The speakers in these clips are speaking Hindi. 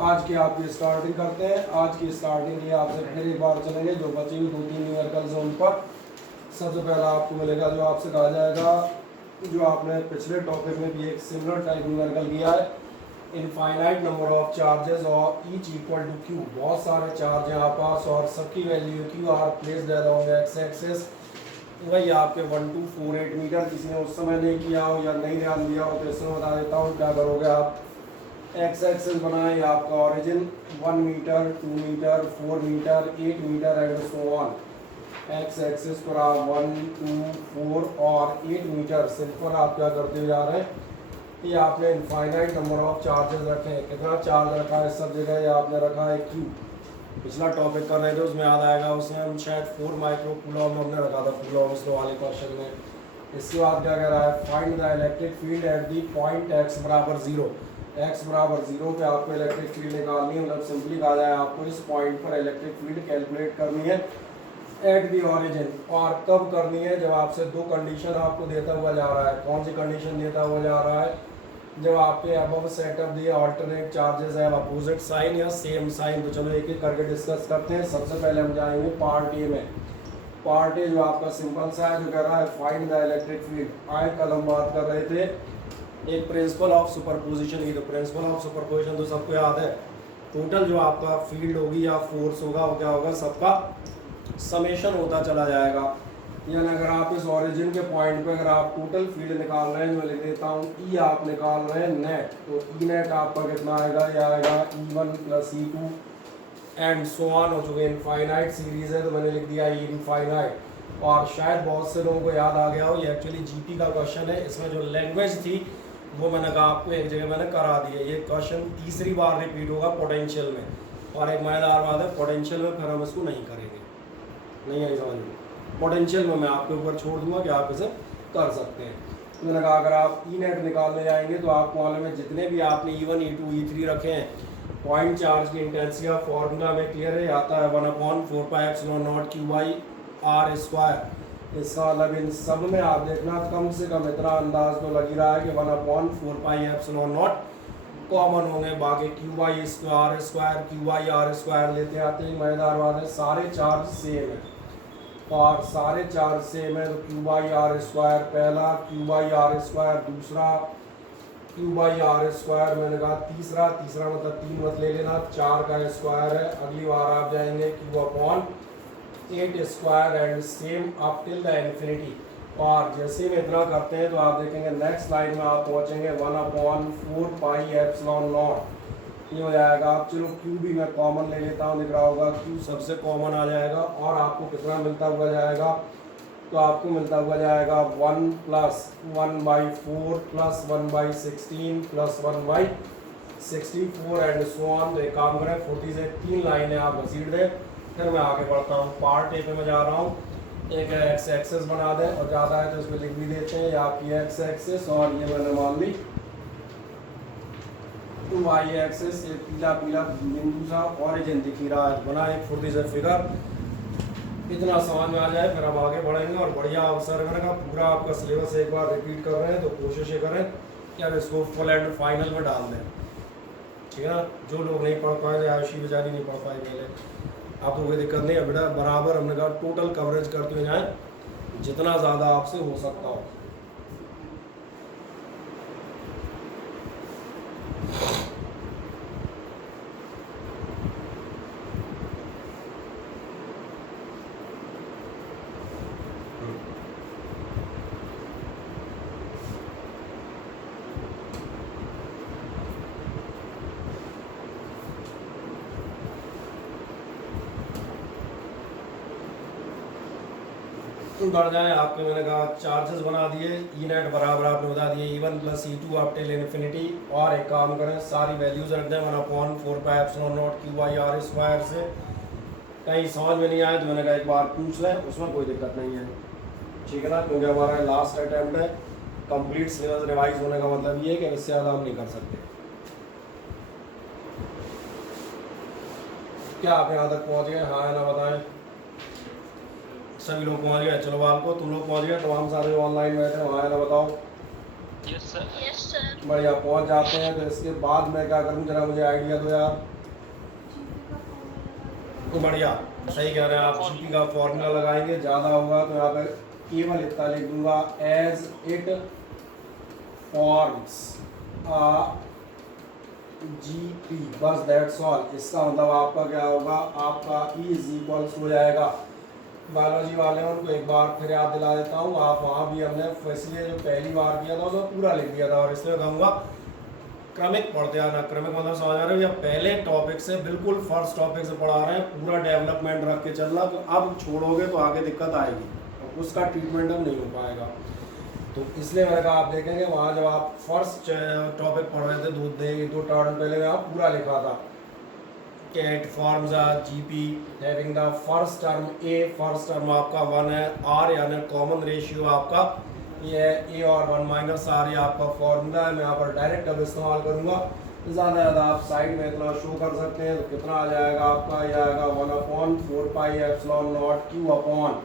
आज की आपकी स्टार्टिंग करते हैं। आज की स्टार्टिंग ये आपसे फिर एक बार चलेंगे जो बची हुई 2-3 न्यूमेरिकल्स हैं उन पर। सबसे पहला आपको मिलेगा जो आपसे कहा जाएगा, जो आपने पिछले टॉपिक में भी एक सिमिलर टाइप न्यूमेरिकल किया है, इनफाइनाइट नंबर ऑफ चार्जेस और ईच इक्वल टू क्यू। बहुत सारे चार्ज हैं आप पास और सबकी वैल्यू क्यू आर प्लेस्ड होंगे एक्स एक्सेस। वही आपके 1248 मीटर, किसी ने उस समय नहीं किया हो या नहीं ध्यान दिया हो तो इसमें बता देता हूँ क्या करोगे आप। एक्स एक्सेस बनाए आपका origin 1 metre, 2 metre, 4 metre, 8 metre and so on. X axis पर आप 1, 2, 4 और 8 मीटर सिंपल आप क्या करते जा रहे हैं, ये आपने इनफाइनाइट नंबर ऑफ चार्जेस रखे हैं। कितना चार्ज रखा है सब जगह, ये आपने रखा है क्यू। पिछला टॉपिक कर रहे थे उसमें याद आएगा, उसमें हम शायद 4 माइक्रो कूलम हमने रखा था कूलम इसरो वाले क्वेश्चन में। इसके बाद क्या कह रहा है, find the electric field at the point x बराबर 0। एक्स बराबर 0 पे आपको इलेक्ट्रिक फील्ड निकालनी है, मतलब सिंपली कहा जाए आपको इस पॉइंट पर इलेक्ट्रिक फील्ड कैलकुलेट करनी है एट दी ऑरिजिन। और कब करनी है, जब आपसे दो कंडीशन आपको देता हुआ जा रहा है। कौन सी कंडीशन देता हुआ जा रहा है, जब आपके अबव सेटअप दिए ऑल्टरनेट चार्जेस है, अपोजिट साइन या सेम साइन। तो चलो एक एक करके डिस्कस करते हैं। सबसे पहले हम जाएंगे पार्ट ए में। पार्ट ए जो आपका सिंपल सा है, जो कह रहा है फाइंड द इलेक्ट्रिक फील्ड। आए कल हम बात कर रहे थे एक प्रिंसिपल ऑफ सुपरपोजिशन की। तो प्रिंसिपल ऑफ सुपरपोजिशन तो सबको याद है, टोटल जो आपका फील्ड होगी या फोर्स होगा वो क्या होगा, सबका समेशन होता चला जाएगा। यानी अगर आप इस ओरिजिन के पॉइंट पे अगर आप टोटल फील्ड निकाल रहे हैं, मैं लिख देता हूँ ई आप निकाल रहे हैं नेट, तो ई नेट आपका कितना आएगा, ये आएगा E1 + E2 and so on. हो चुके इनफाइनाइट सीरीज है तो मैंने लिख दिया ई इनफाइनाइट। और शायद बहुत से लोगों को याद आ गया हो, ये एक्चुअली जीपी का क्वेश्चन है। इसमें जो लैंग्वेज थी वो मैंने कहा आपको एक जगह मैंने करा दी है। ये क्वेश्चन तीसरी बार रिपीट होगा पोटेंशियल में, और एक मजेदार बात है पोटेंशियल में फिर हम इसको नहीं करेंगे, नहीं आई समझ में। पोटेंशियल में मैं आपके ऊपर छोड़ दूंगा कि आप इसे कर सकते हैं। तो मैंने कहा अगर आप ई नेट निकालने जाएंगे तो आपको मालूम है जितने भी आपने E1, E2, E3 रखे हैं, पॉइंट चार्ज की इंटेंसिटी का फॉर्मूला में क्लियर है, आता है 1/4πε0 Q/r²। इसका मतलब इन सब में आप देखना कम से कम इतना अंदाज तो लग ही रहा है कि 1/4πε0 कॉमन होंगे, बाकी Q/r², Q/r² लेते आते हैं। मजेदार बात है सारे चार्ज सेम है और सारे चार्ज सेम है, तो Q/r² पहला, Q/r² दूसरा, Q/r² मैंने कहा तीसरा, तीसरा मतलब 3 मत ले लेना, 4 का स्क्वायर है। अगली बार आप जाएंगे Q/8² and same up till the infinity. और जैसे ही इतना करते हैं तो आप देखेंगे नेक्स्ट लाइन में आप पहुंचेंगे 1/4πε0 ये हो जाएगा। आप चलो Q भी मैं कॉमन ले लेता हूँ, दिख रहा होगा Q सबसे कॉमन आ जाएगा। और आपको कितना मिलता हुआ जाएगा, तो आपको मिलता हुआ जाएगा 1 + 1/4 + 1/16 + 1/64 एंड सो ऑन। तो एक काम करें 40 से 3 लाइनें आप घसीट दें, फिर मैं आगे बढ़ता हूँ। पार्ट ए पे मैं जा रहा हूँ। एक एक्स एक्सेस बना दें और ज़्यादा है तो इसमें लिख भी देते हैं आपकी एक्स एक्सेस, और ये मैंने मान ली वाई एक्सेस। एक पीला पीला बिंदु सा ओरिजिन दिख रहा है, बना एक फुर्ती से फिगर। इतना समझ में आ जाए फिर हम आगे बढ़ेंगे। और बढ़िया अवसर मैंने कहा पूरा आपका सिलेबस एक बार रिपीट कर रहे हैं तो कोशिश ये करें कि अब इसको फुल एंड फाइनल में डाल दें, ठीक है ना। जो लोग नहीं पढ़ पाए, आयुषी बेचारी नहीं पढ़ पाई पहले, आपको कोई दिक्कत नहीं है बेटा, बराबर हमने कहा टोटल कवरेज करते हुए जाएँ जितना ज़्यादा आपसे हो सकता हो। बढ़ जाए आपके, मैंने कहा चार्जेस बना दिए, ई नेट बराबर आपने बता दिए E1 + E2 up till infinity. और एक काम करें सारी वैल्यूज रख दें 1/4πε0 Q/r² से। कहीं समझ में नहीं आए तो मैंने कहा एक बार पूछ लें, उसमें कोई दिक्कत नहीं है, ठीक है ना। क्योंकि हमारा लास्ट अटैम्प्ट है, कंप्लीट सिलेबस रिवाइज होने का मतलब ये है कि इससे ज़्यादा हम नहीं कर सकते। क्या आप यहाँ तक पहुँच गए, हाँ है ना बताएं। सभी लोग पहुँच गए, चलो आपको तुम लोग पहुँच गए, तमाम सारे ऑनलाइन बैठे वहाँ है ना बताओ। Yes sir. बढ़िया, पहुंच जाते हैं। तो इसके बाद मैं क्या करूँ, जरा मुझे आइडिया दो यार। तो बढ़िया, सही कह रहे हैं आप, जीपी का फॉर्मूला लगाएंगे, ज़्यादा होगा तो यहाँ पे केवल इतना लिख दूंगा, as it forms a GP, बस दैट्स ऑल। इसका मतलब आपका क्या होगा, आपका ई इज इक्वल्स हो जाएगा। बायोलॉजी वाले हैं उनको एक बार फिर याद दिला देता हूँ, आप वहाँ भी हमने फैसले जो पहली बार किया था उसमें पूरा लिख दिया था, और इसलिए कहूँगा क्रमिक पढ़ते आना। क्रमिक मतलब समझ आ रहे हो, या पहले टॉपिक से बिल्कुल फर्स्ट टॉपिक से पढ़ा रहे हैं, पूरा डेवलपमेंट रख के चलना। तो अब छोड़ोगे तो आगे दिक्कत आएगी, उसका ट्रीटमेंट अब नहीं हो पाएगा। तो इसलिए मैंने कहा आप देखेंगे वहाँ जब आप फर्स्ट टॉपिक पढ़ रहे थे, दो टर्म पहले मैं आप पूरा लिखा था कि it forms a GP having the first term A, first term आपका 1 है, आर यानी कॉमन रेशियो आपका ये है ए, और 1 माइनस आर ये आपका फॉर्मूला है। मैं यहाँ पर डायरेक्ट अब इस्तेमाल करूँगा, ज़्यादा आप साइड में इतना शो कर सकते हैं। तो कितना आ जाएगा आपका, ये आएगा 1/4 पाई एप्सिलॉन नॉट क्यू अपॉन,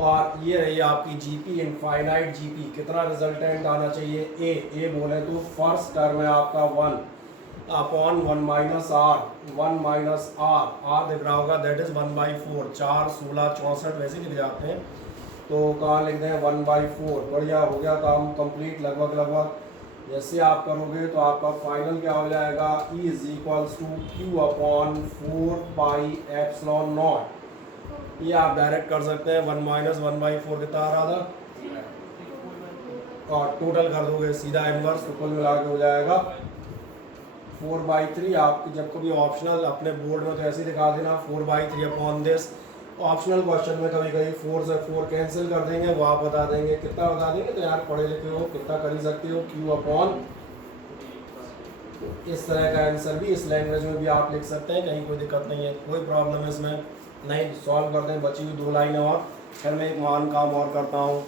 और ये रही आपकी जीपी, इनफाइनाइट जीपी। कितना रिजल्टेंट आना चाहिए, ए बोले तो फर्स्ट टर्म है आपका 1 upon 1 minus R, 1 minus R दिख रहा होगा, दैट इज 1/4, 4 16 64 वैसे लिख जाते हैं, तो कहाँ लिख दें 1/4। बढ़िया, हो गया काम कंप्लीट लगभग। जैसे आप करोगे तो आपका फाइनल क्या हो जाएगा, E is equals to Q upon 4 pi epsilon naught. ये आप डायरेक्ट कर सकते हैं, 1 माइनस 1/4 कितना आ रहा था, और टोटल कर दोगे सीधा इनवर्स, तो कुल मिला के हो जाएगा 4/3। आपकी जब कभी ऑप्शनल अपने बोर्ड में तो ऐसे ही दिखा देना 4/3 अपॉन दिस। ऑप्शनल क्वेश्चन में कभी 4 से 4 कैंसिल कर देंगे, वो आप बता देंगे, कितना बता देंगे, तो यार पढ़े लिखे हो कितना कर ही सकते हो, क्यू अपॉन। इस तरह का आंसर भी इस लैंग्वेज में भी आप लिख सकते हैं, कहीं कोई दिक्कत नहीं है, कोई प्रॉब्लम है इसमें नहीं। सॉल्व कर दें, बची हुई 2 लाइनें और फिर मैं एक महान काम और करता हूँ।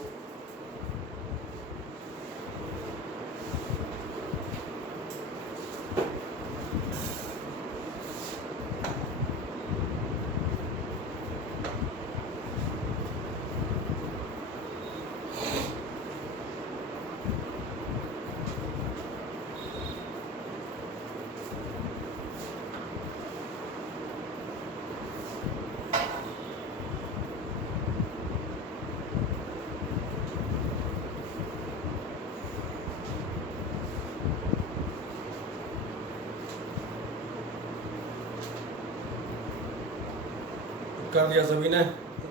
कर दिया सभी ने,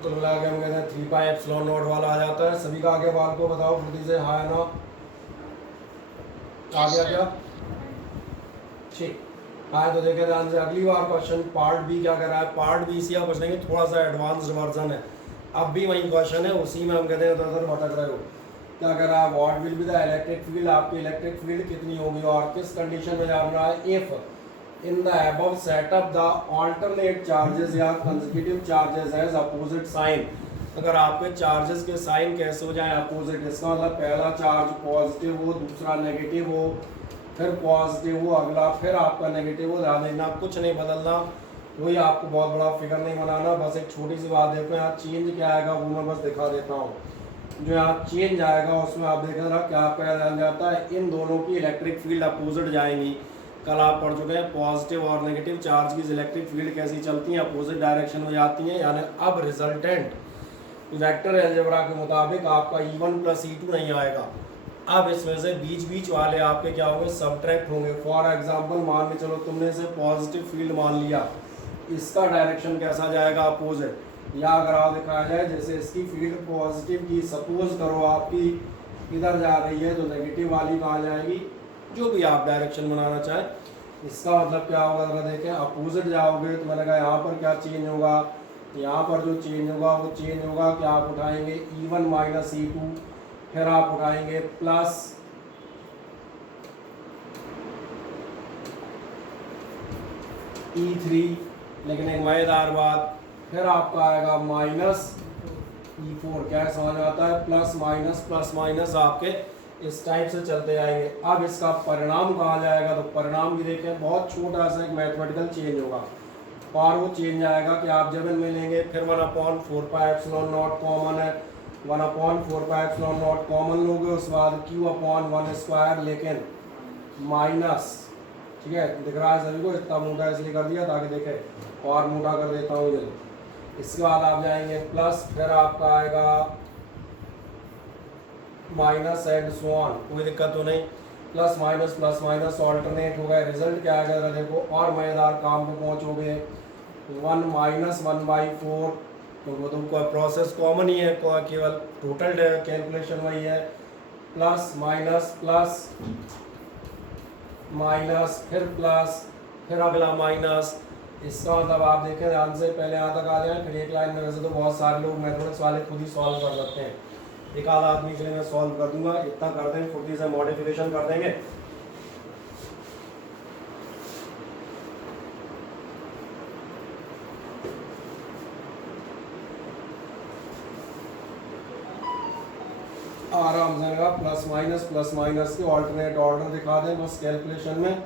कुल मिला के हम कहते हैं 3 पाई एप्सिलॉन नॉट वाला आ जाता है। सभी का आगे वाल को बताओ जल्दी से, हाँ ना, आ गया क्या, ठीक। हाँ, तो देखे ध्यान से, अगली बार क्वेश्चन पार्ट बी क्या कर रहा है, पार्ट बी इसी का क्वेश्चन है, थोड़ा सा एडवांस्ड वर्जन है। अब भी वही क्वेश्चन है, उसी में हम कहते हैं उधर भटक रहे हो। क्या कर रहा है, what will be the electric field, आपकी इलेक्ट्रिक फील्ड कितनी होगी और किस कंडीशन में जान रहा है, if in the above setup the alternate charges या consecutive charges has opposite sign। अगर आपके चार्जेस के साइन कैसे हो जाए अपोजिट, इसका मतलब पहला चार्ज पॉजिटिव हो, दूसरा नेगेटिव हो, फिर पॉजिटिव हो, अगला फिर आपका नेगेटिव हो। ध्यान देना, कुछ नहीं बदलना, कोई आपको बहुत बड़ा फिगर नहीं बनाना, बस एक छोटी सी बात देखो, यहाँ चेंज क्या आएगा वो मैं बस दिखा देता हूँ। जो यहाँ चेंज आएगा उसमें आप देख रहे क्या आपका ध्यान जाता है, इन दोनों की इलेक्ट्रिक फील्ड अपोजिट जाएंगी। कल आप पढ़ चुके हैं पॉजिटिव और नेगेटिव चार्ज की इलेक्ट्रिक फील्ड कैसी चलती हैं, अपोजिट डायरेक्शन में जाती हैं। यानी अब रिजल्टेंट वेक्टर अलजेब्रा के मुताबिक आपका E1 + E2 नहीं आएगा, अब इसमें से बीच बीच वाले आपके क्या होंगे, सबट्रैक्ट होंगे। फॉर एग्जांपल मान के चलो तुमने इसे पॉजिटिव फील्ड मान लिया, इसका डायरेक्शन कैसा जाएगा, अपोजिट। या अगर आप दिखाया जाए जैसे इसकी फील्ड पॉजिटिव की, सपोज करो आपकी इधर जा रही है, तो नेगेटिव वाली कहाँ जाएगी, जो भी आप डायरेक्शन बनाना चाहें। इसका मतलब क्या होगा, अगर देखें अपोजिट जाओगे तो मैंने कहा यहाँ पर क्या चेंज होगा, यहाँ पर जो चेंज होगा वो चेंज होगा कि आप उठाएंगे E1 - E2, फिर आप उठाएंगे प्लस E3, लेकिन एक मज़ेदार बात, फिर आपका आएगा -E4। क्या समझ आता है, प्लस माइनस आपके इस टाइप से चलते जाएंगे। अब इसका परिणाम कहाँ जाएगा, तो परिणाम भी देखें, बहुत छोटा सा एक मैथमेटिकल चेंज होगा, और वो चेंज आएगा कि आप जब इनमें लेंगे, फिर 1/4 पाई एप्सिलॉन नॉट कॉमन है, 1/4πε0 कॉमन लोगे, उसके बाद Q/1 स्क्वायर, लेकिन माइनस, ठीक है दिख रहा है सभी को, इतना मोटा इसलिए कर दिया ताकि देखे, और मोटा कर देता हूँ ये। इसके बाद आप जाएंगे प्लस, फिर आपका आएगा माइनस एंड सो ऑन, कोई दिक्कत तो नहीं, प्लस माइनस ऑल्टरनेट हो गए, रिजल्ट क्या आएगा देखो, और मज़ेदार काम पे पहुँचोगे। 1 - 1/4, तो वो तो प्रोसेस कॉमन ही है, केवल टोटल कैलकुलेशन वही है, प्लस माइनस प्लस माइनस फिर प्लस फिर अगला माइनस। इसका मतलब आप देखें ध्यान से, पहले यहाँ तक आ जाए, फिर एक लाइन में, वैसे तो बहुत सारे लोग मैथमेटिक्स वाले खुद ही सॉल्व कर सकते हैं, एक आध आदमी के लिए मैं सॉल्व कर दूंगा, इतना कर देंगे, फुर्ती से मॉडिफिकेशन कर देंगे। आराम से प्लस माइनस के ऑल्टरनेट ऑर्डर दिखा दें बस कैलकुलेशन में।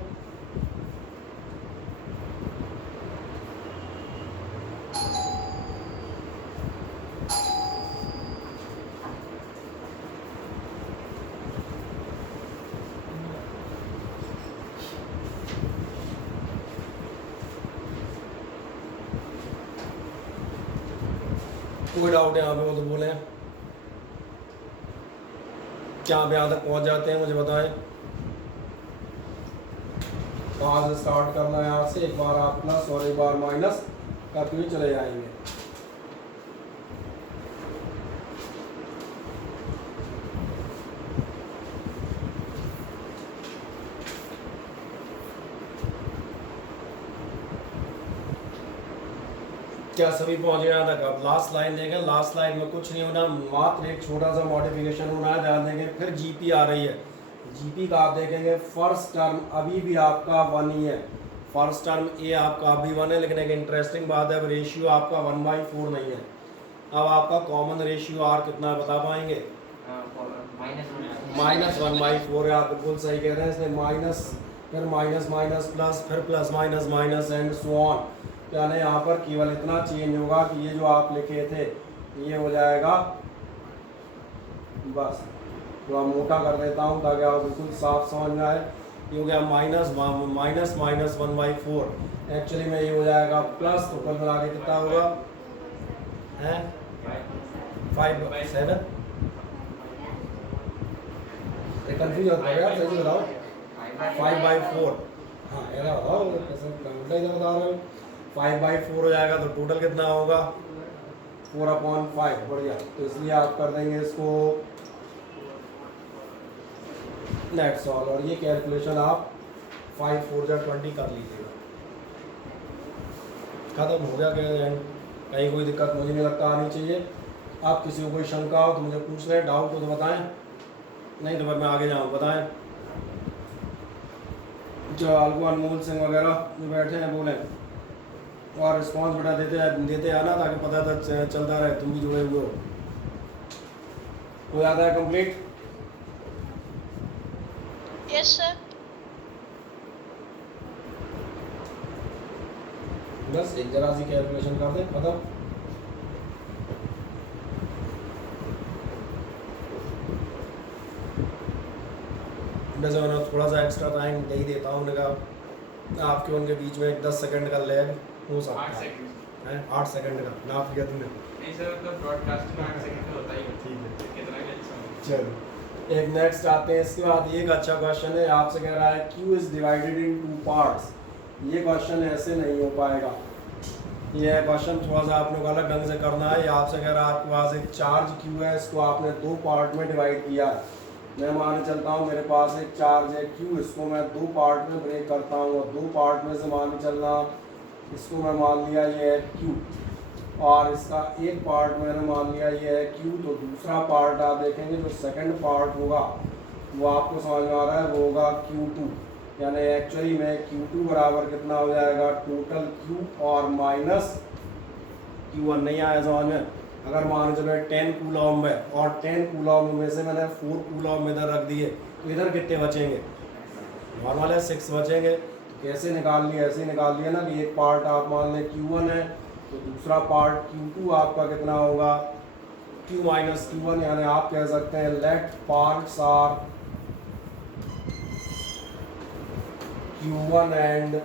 कोई डाउट है यहाँ पे वो तो बोले, क्या आप यहाँ तक पहुँच जाते हैं मुझे बताएं, कहाँ से स्टार्ट करना है, यहाँ से एक बार आप प्लस और एक बार माइनस करते हुए चले जाएंगे। क्या सभी पहुंचे यहाँ तक? अब लास्ट लाइन देखें, लास्ट लाइन में कुछ नहीं होना, मात्र एक छोटा सा मॉडिफिकेशन होना है, ध्यान देंगे। फिर जीपी आ रही है, जीपी का आप देखेंगे फर्स्ट टर्म अभी भी आपका 1 ही है, फर्स्ट टर्म ए आपका अभी 1 है, लेकिन एक इंटरेस्टिंग बात है, अब रेशियो आपका 1/4 नहीं है। अब आपका कॉमन रेशियो आर कितना बता पाएंगे? -1/4 है, आप बिल्कुल सही कह रहे हैं, इसलिए माइनस फिर माइनस प्लस फिर plus minus and so on. यानी यहाँ पर केवल इतना चेंज होगा कि ये जो आप लिखे थे ये हो जाएगा, बस थोड़ा मोटा कर देता हूँ ताकि आप बिल्कुल साफ समझ में आए। ये हो गया -1/4, एक्चुअली में ये हो जाएगा प्लस, तो कुल मिला के कितना होगा है 5/7, कंफ्यूज होता है यार, सही बताओ 5/4, हाँ ऐसा बताओ कैसे बता रहे हो, 5/4 हो जाएगा, तो टोटल कितना होगा 4/5, बढ़िया। तो इसलिए आप कर देंगे इसको नेट सॉल्व, और ये कैलकुलेशन आप 5 4 जा 20 कर लीजिएगा, खत्म हो गया। कहीं कोई दिक्कत मुझे नहीं लगता आनी चाहिए। आप किसी को कोई शंका हो तो मुझे पूछ लें, डाउट हो तो बताएं, नहीं तो फिर मैं आगे जाऊँ, बताएं। जो अलगू अनमोल सिंह वगैरह जो बैठे हैं बोलें, और रिस्पॉन्स बेटा देते आना ताकि पता चलता रहे तुम भी जुड़े हुए हो। हो जाता है कंप्लीट? Yes sir. बस एक जरा सी कैलकुलेशन कर दें, खत्म। वैसे मैंने थोड़ा सा एक्स्ट्रा टाइम दे ही देता हूँ, उनका आपके उनके बीच में 10 सेकंड का लैग हो सकता है, 8 सेकंड का ना आप तुमने नहीं सर, मतलब ब्रॉडकास्ट में 8 सेकंड का होता ही है। ठीक है, कितना भी अच्छा। चलो एक नेक्स्ट आते हैं। इसके बाद ये एक अच्छा क्वेश्चन है, आपसे कह रहा है Q is divided in 2 parts. ये क्वेश्चन ऐसे नहीं हो पाएगा, ये क्वेश्चन थोड़ा सा आप लोग अलग ढंग से करना है। ये आपसे कह रहा है आपके पास एक चार्ज Q है, इसको आपने 2 पार्ट में डिवाइड किया है। मैं मान चलता हूँ मेरे पास एक चार्ज है Q, इसको मैं 2 पार्ट में ब्रेक करता हूँ, और 2 पार्ट में से मान चलना इसको मैं मान लिया ये है Q, और इसका एक पार्ट मैंने मान लिया ये है Q। तो दूसरा पार्ट आप देखेंगे जो सेकंड पार्ट होगा वो आपको समझ में आ रहा है, वो होगा Q2, यानी एक्चुअली में Q2 बराबर कितना हो जाएगा, टोटल Q और माइनस Q1। नहीं आया समझ में? अगर मान चलो 10 कूलॉम है, और 10 कूलॉम में से मैंने 4 कूलॉम इधर रख दिए, तो इधर कितने बचेंगे? नॉर्मल है 6 बचेंगे। तो कैसे निकाल लिया? ऐसे निकाल लिया ना कि एक पार्ट आप मान लें Q1 है, तो दूसरा पार्ट Q2 आपका कितना होगा, Q माइनस Q1, यानी आप कह सकते हैं let parts are Q1 and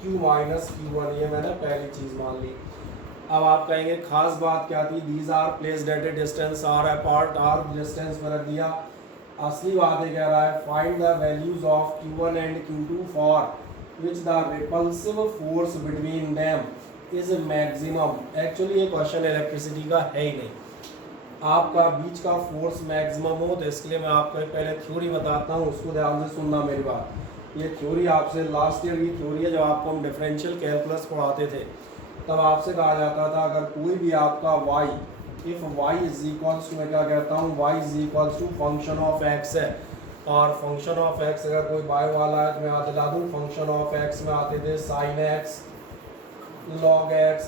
Q minus Q1, ये मैंने पहली चीज़ मान ली। अब आप कहेंगे खास बात क्या थी, these are placed at a distance R apart, R distance पर रख दिया। असली बात ये कह रहा है find the values of Q1 and Q2 for which the repulsive force between them is maximum. Actually ये क्वेश्चन इलेक्ट्रिसिटी का है ही नहीं, आपका बीच का फोर्स मैक्सिमम हो, तो इसके लिए मैं आपको एक पहले थ्योरी बताता हूँ, उसको ध्यान से सुनना मेरी बात। ये थ्योरी आपसे लास्ट ईयर की थ्योरी है, जब आपको हम डिफरेंशियल कैलकुलस पढ़ाते थे तब आपसे कहा जाता था अगर कोई भी आपका y, if y is equals to, मैं क्या कहता हूँ, y is equals to function of x है, और फंक्शन ऑफ x अगर कोई y वाला है तो मैं याद दिला दूँ फंक्शन ऑफ x में आते थे sin x, log x,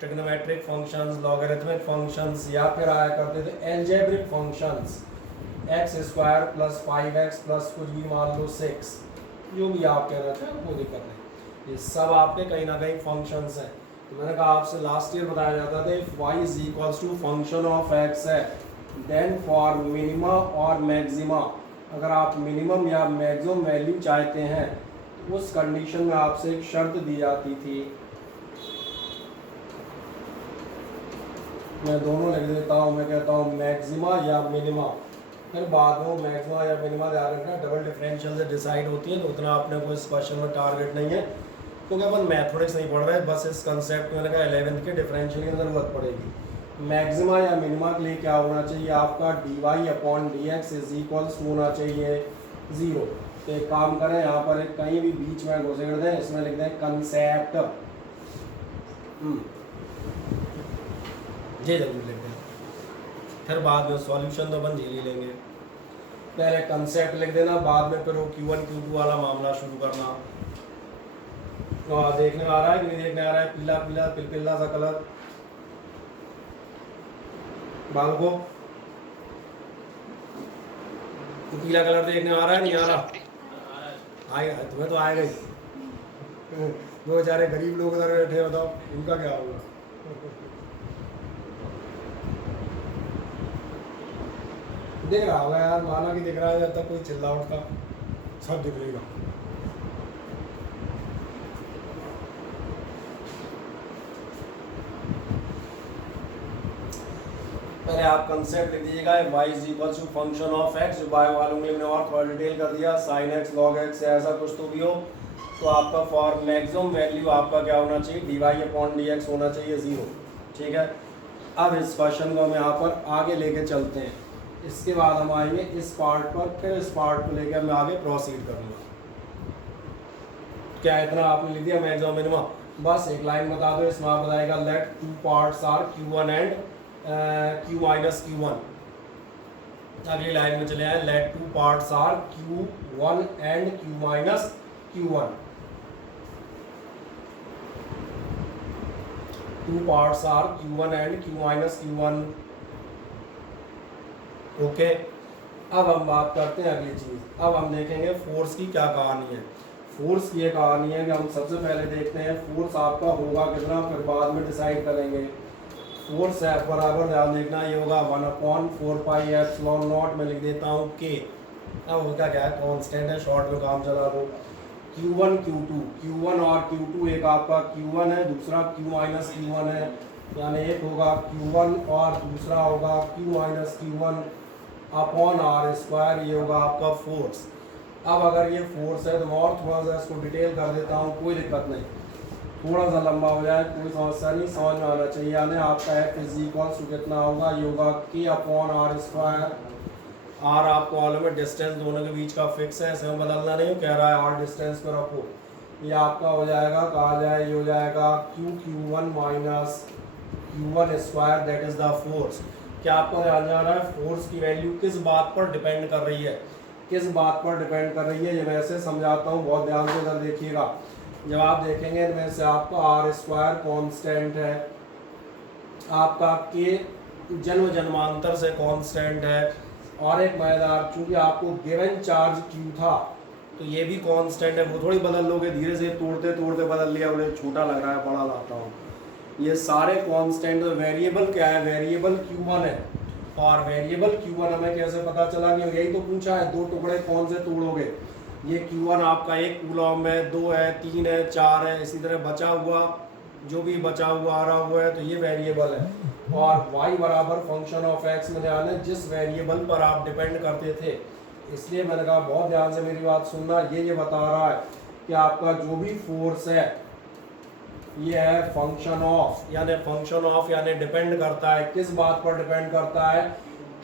trigonometric functions, logarithmic functions, या फिर आया करते थे algebraic functions, x square plus 5x plus कुछ भी मान लो 6, जो भी आप कह रहे थे वो दिक्कत नहीं, ये सब आपके कहीं ना कहीं फंक्शंस हैं। तो मैंने कहा आपसे लास्ट ईयर बताया जाता था if y is equals to function of x है देन फॉर मिनिमा और मैक्सिमा, अगर आप मिनिमम या मैक्सिमम वैल्यू चाहते हैं तो उस कंडीशन में आपसे एक शर्त दी जाती थी, मैं दोनों लिख देता हूँ, मैं कहता हूँ मैक्सिमा या मिनिमा, फिर बाद में मैक्सिमा या मिनिमा ध्यान रखना डबल डिफरेंशियल से डिसाइड होती है, तो उतना आपने को इस क्वेश्चन में टारगेट नहीं है क्योंकि अपन मैथमेटिक्स नहीं पढ़ रहे हैं, बस इस कंसेप्ट में लगा 11th के डिफरेंशियल की ज़रूरत पड़ेगी। मैक्सिमा या मिनिमा के लिए क्या होना चाहिए, आपका dy upon dx is equals होना चाहिए 0। तो एक काम करें, यहाँ पर एक कहीं भी बीच में घुसेड़ दें, इसमें लिख दें कंसेप्ट, ये जरूर लिख दें, फिर बाद में सॉल्यूशन तो अपन झेल ही लेंगे, पहले कंसेप्ट लिख देना, बाद में फिर वो Q1 Q2 वाला मामला शुरू करना। तो देखने आ रहा है कि नहीं देखने आ रहा है, पीला पीला पिलपिला सा कलर बाल को, पीला कलर देखने आ रहा है नहीं आ रहा, आएगा तुम्हें तो आएगा ही, दो बेचारे गरीब लोग उधर बैठे, बताओ इनका क्या होगा। दिख रहा होगा यार, माना कि दिख रहा है, जब तक कोई चिल्लावट का सब दिख लेगा। पहले आप कंसेप्ट लिख दीजिएगा y is equal to function of x, जो y वालों के लिए मैंने और थोड़ा डिटेल कर दिया, sin x log x या ऐसा कुछ तो भी हो, तो आपका फॉर मैक्सिमम वैल्यू आपका क्या होना चाहिए, dy अपॉन dx होना चाहिए 0, ठीक है। अब इस क्वेश्चन को हम यहाँ पर आगे लेके चलते हैं, इसके बाद हम आएंगे इस पार्ट पर, फिर इस पार्ट को लेकर मैं आगे प्रोसीड करूँगा। क्या इतना आपने लिख दिया मैक्सिमम मिनिमम, बस एक लाइन बता दो, इसमें आप बताएगा let two parts are Q1 and Q minus Q1। अगली लाइन में चले आए, let two parts are Q1 and Q minus Q1, two parts are Q1 and Q minus Q1, okay. अब हम बात करते हैं अगली चीज़, अब हम देखेंगे फोर्स की क्या कहानी है। फोर्स की ये कहानी है कि हम सबसे पहले देखते हैं फोर्स आपका होगा कितना, फिर बाद में डिसाइड करेंगे। फोर्स F बराबर ध्यान देखना, ये होगा 1/4πε0, मैं लिख देता हूँ K। अब होगा क्या है, कांस्टेंट है, शॉर्ट में काम चला दो। Q1 Q2, Q1 और Q2, एक आपका Q1 है, दूसरा Q माइनस Q1 है, यानी एक होगा Q1 और दूसरा होगा Q minus Q1 upon R square, ये होगा आपका फोर्स। अब अगर ये फोर्स है तो मैं और थोड़ा सा इसको डिटेल कर देता हूँ, कोई दिक्कत नहीं, थोड़ा सा लंबा हो जाए कोई समस्या नहीं, समझ में आना चाहिए। यानी आपका F इज इक्वल्स टू कितना होगा, ये होगा K upon R square, R आपको मालूम है डिस्टेंस दोनों के बीच का फिक्स है, इसे बदलना नहीं, कह रहा है और डिस्टेंस पर रखो, ये आपका हो जाएगा, कहा जाए ये हो जाएगा Q1 minus Q1 square, that is the force. क्या आपको ध्यान जा रहा है, फोर्स की वैल्यू किस बात पर डिपेंड कर रही है, किस बात पर डिपेंड कर रही है, ये मैं ऐसे समझाता हूँ, बहुत ध्यान से इधर देखिएगा। जब आप देखेंगे इनमें से आपका आर स्क्वायर कांस्टेंट है, आपका के जन्म जन्मांतर से कांस्टेंट है, और एक मजेदार, चूंकि आपको गिवन चार्ज Q था तो ये भी कांस्टेंट है, वो थोड़ी बदल लोगे, धीरे से तोड़ते तोड़ते बदल लिया, बोले छोटा लग रहा है बड़ा लाता हूँ, ये सारे कांस्टेंट। वेरिएबल क्या है? वेरिएबल Q1 है। और वेरिएबल Q1 हमें कैसे पता चला? कि यही तो पूछा है, दो टुकड़े कौन से तोड़ोगे। ये Q1 आपका 1 कूलम है, 2 है, 3 है, 4 है, इसी तरह बचा हुआ जो भी बचा हुआ आ रहा हुआ है, तो ये वेरिएबल है। और y बराबर फंक्शन ऑफ x में ध्यान है, जिस वेरिएबल पर आप डिपेंड करते थे। इसलिए मैंने कहा बहुत ध्यान से मेरी बात सुनना। ये बता रहा है कि आपका जो भी फोर्स है ये है फंक्शन ऑफ, यानी डिपेंड करता है। किस बात पर डिपेंड करता है?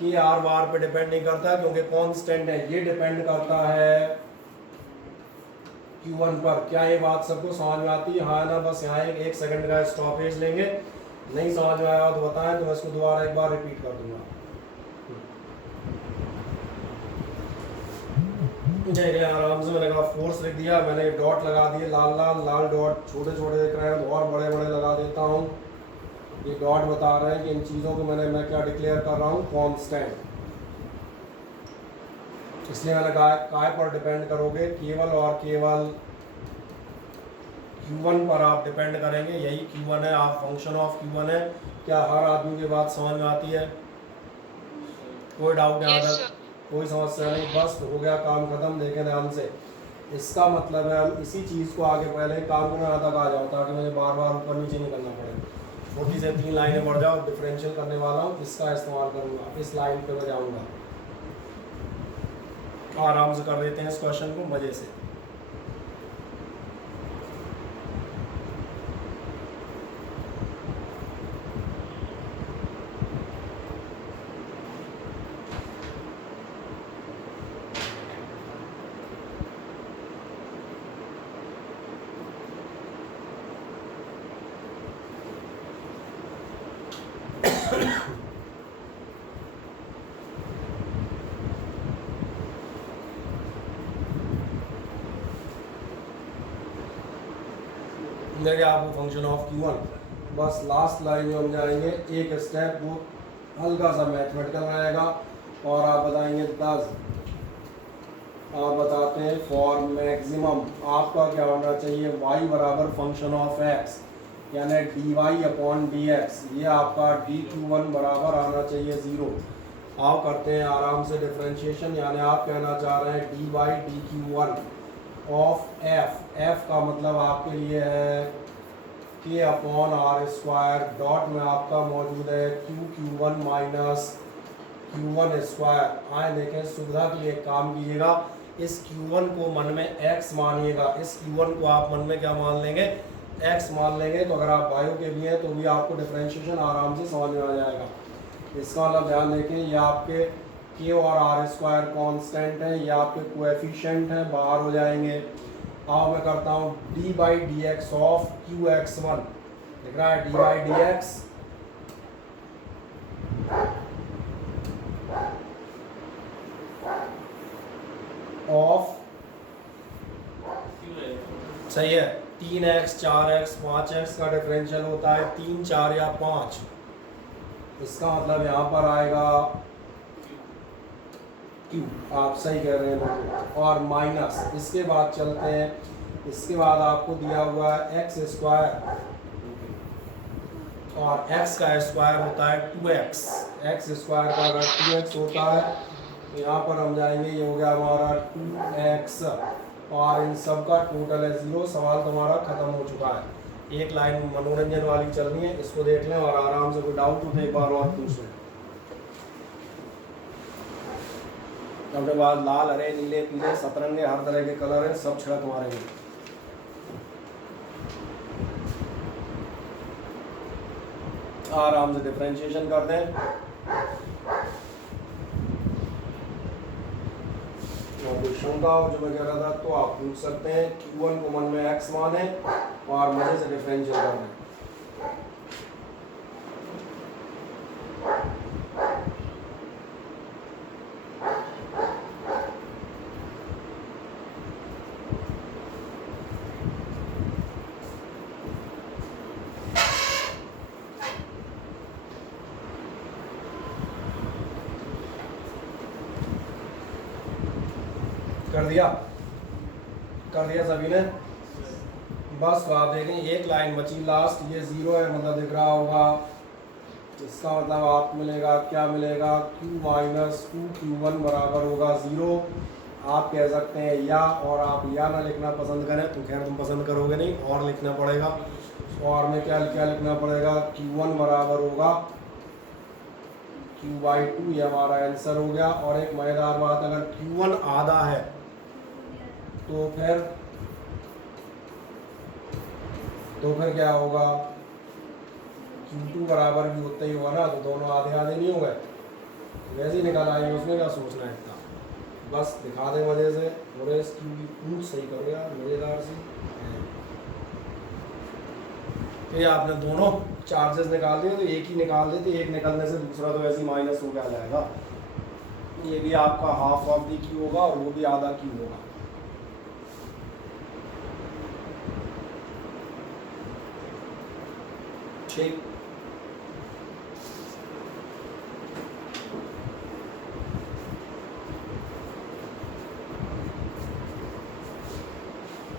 कि आर बार पे डिपेंड नहीं करता, क्योंकि कांस्टेंट है। ये डिपेंड करता है Q1 पर। क्या ये बात सबको समझ में आती है? हाँ ना? बस यहाँ एक सेकंड का स्टॉपेज लेंगे। नहीं समझ में आया तो बताएं, तो मैं इसको दोबारा एक बार रिपीट कर दूंगा। आराम से मैंने कहा फोर्स लिख दिया, मैंने डॉट लगा दिए, लाल डॉट, छोटे छोटे दिख रहे हैं तो और बड़े बड़े लगा देता हूँ। ये डॉट बता रहे हैं कि इन चीज़ों को मैं क्या डिक्लेयर कर रहा हूँ? कांस्टेंट। इसलिए मैंने कहा काय पर डिपेंड करोगे? केवल और केवल Q1 पर आप डिपेंड करेंगे। यही Q1 है, आप फंक्शन ऑफ Q1 है। क्या हर आदमी की बात समझ में आती है? कोई डाउट नहीं आता? कोई समस्या नहीं? बस हो गया, काम खत्म। देखें ध्यान से, इसका मतलब है हम इसी चीज़ को आगे पहले काम को यहाँ तक आ जाओ, ताकि मुझे बार बार ऊपर नीचे नहीं करना पड़े। छोटी से 3 लाइनें बढ़ जाओ, डिफरेंशियल करने वाला हूँ, इसका इस्तेमाल करूँगा। इस लाइन पे मैं जाऊँगा। आराम से कर देते हैं इस क्वेश्चन को मज़े से। देखिए आपको फंक्शन ऑफ Q1, बस लास्ट लाइन में हम जाएंगे। एक स्टेप वो हल्का सा मैथमेटिकल रहेगा और आप बताएंगे 10। आप बताते हैं फॉर मैक्सिमम आपका क्या होना चाहिए? y बराबर फंक्शन ऑफ x, यानी dy/dx। ये आपका dQ1 बराबर आना चाहिए 0। आप करते हैं आराम से डिफरेंशिएशन, यानी आप कहना चाह रहे हैं dy/dQ1 ऑफ f का मतलब आपके लिए है k/r²। डॉट में आपका मौजूद है Q1 माइनस Q1 स्क्वायर। आए देखें, सुविधा के लिए काम कीजिएगा, इस Q1 को मन में x मानिएगा। इस Q1 को आप मन में क्या मान लेंगे? x मान लेंगे। तो अगर आप बायो के भी हैं तो भी आपको डिफरेंशिएशन आराम से समझ में आ जाएगा। इसका मतलब ध्यान देखें, ये आपके k और r² कांस्टेंट है, ये आपके कोएफिशिएंट हैं, बाहर हो जाएंगे। अब मैं करता हूँ d/dx ऑफ qx1। दिख रहा है d/dx ऑफ, सही है, 3x 4x 5x का डिफरेंशियल होता है 3 4 या 5। इसका मतलब यहाँ पर आएगा Q। आप सही कह रहे हैं। और माइनस, इसके बाद चलते हैं, इसके बाद आपको दिया हुआ है x² और x का स्क्वायर होता है 2x। x² का अगर 2x होता है तो यहाँ पर हम जाएंगे, ये हो गया हमारा 2x और इन सब का टोटल है 0। सवाल तुम्हारा खत्म हो चुका है। एक लाइन मनोरंजन वाली चलनी है, इसको देख लें और आराम से कोई डाउट हो तो एक बार और पूछ लें। अपने बाद लाल, हरे, नीले, पीले, सतरंगे, हर तरह के कलर हैं, सब छिड़क मारेंगे। आराम से डिफरेंशिएशन कर दें। कोई शंका हो जो मैं कह रहा था तो आप पूछ सकते हैं। Q1 को मन में x माने और मजे से डिफरेंशियल कर दें। कर दिया सभी ने? बस तो आप देखें एक लाइन बची लास्ट, ये 0 है मतलब दिख रहा होगा, इसका मतलब आपको मिलेगा क्या मिलेगा, q माइनस 2q1 बराबर होगा 0। आप कह सकते हैं या, और आप या ना लिखना पसंद करें तो खैर तुम पसंद करोगे नहीं, और लिखना पड़ेगा। और में क्या क्या लिखना पड़ेगा, q1 बराबर होगा q/2, ये हमारा आंसर हो गया। और एक मज़ेदार बात, अगर q1 आधा है तो फिर क्या होगा, q2 बराबर भी उतना ही होगा ना, तो दोनों आधे आधे नहीं हो गए, वैसे ही निकाल आएंगे, उसमें क्या सोचना है इतना, बस दिखा दे मजे से। और इसकी प्रूफ सही करो यार मज़ेदार सी। तो ये आपने दोनों चार्जेस निकाल दिए, तो एक ही निकाल देते, एक निकलने से दूसरा तो ऐसे ही माइनस हो के आ जाएगा। ये भी आपका हाफ ऑफ दी क्यू होगा और वो भी आधा क्यू होगा। ठीक,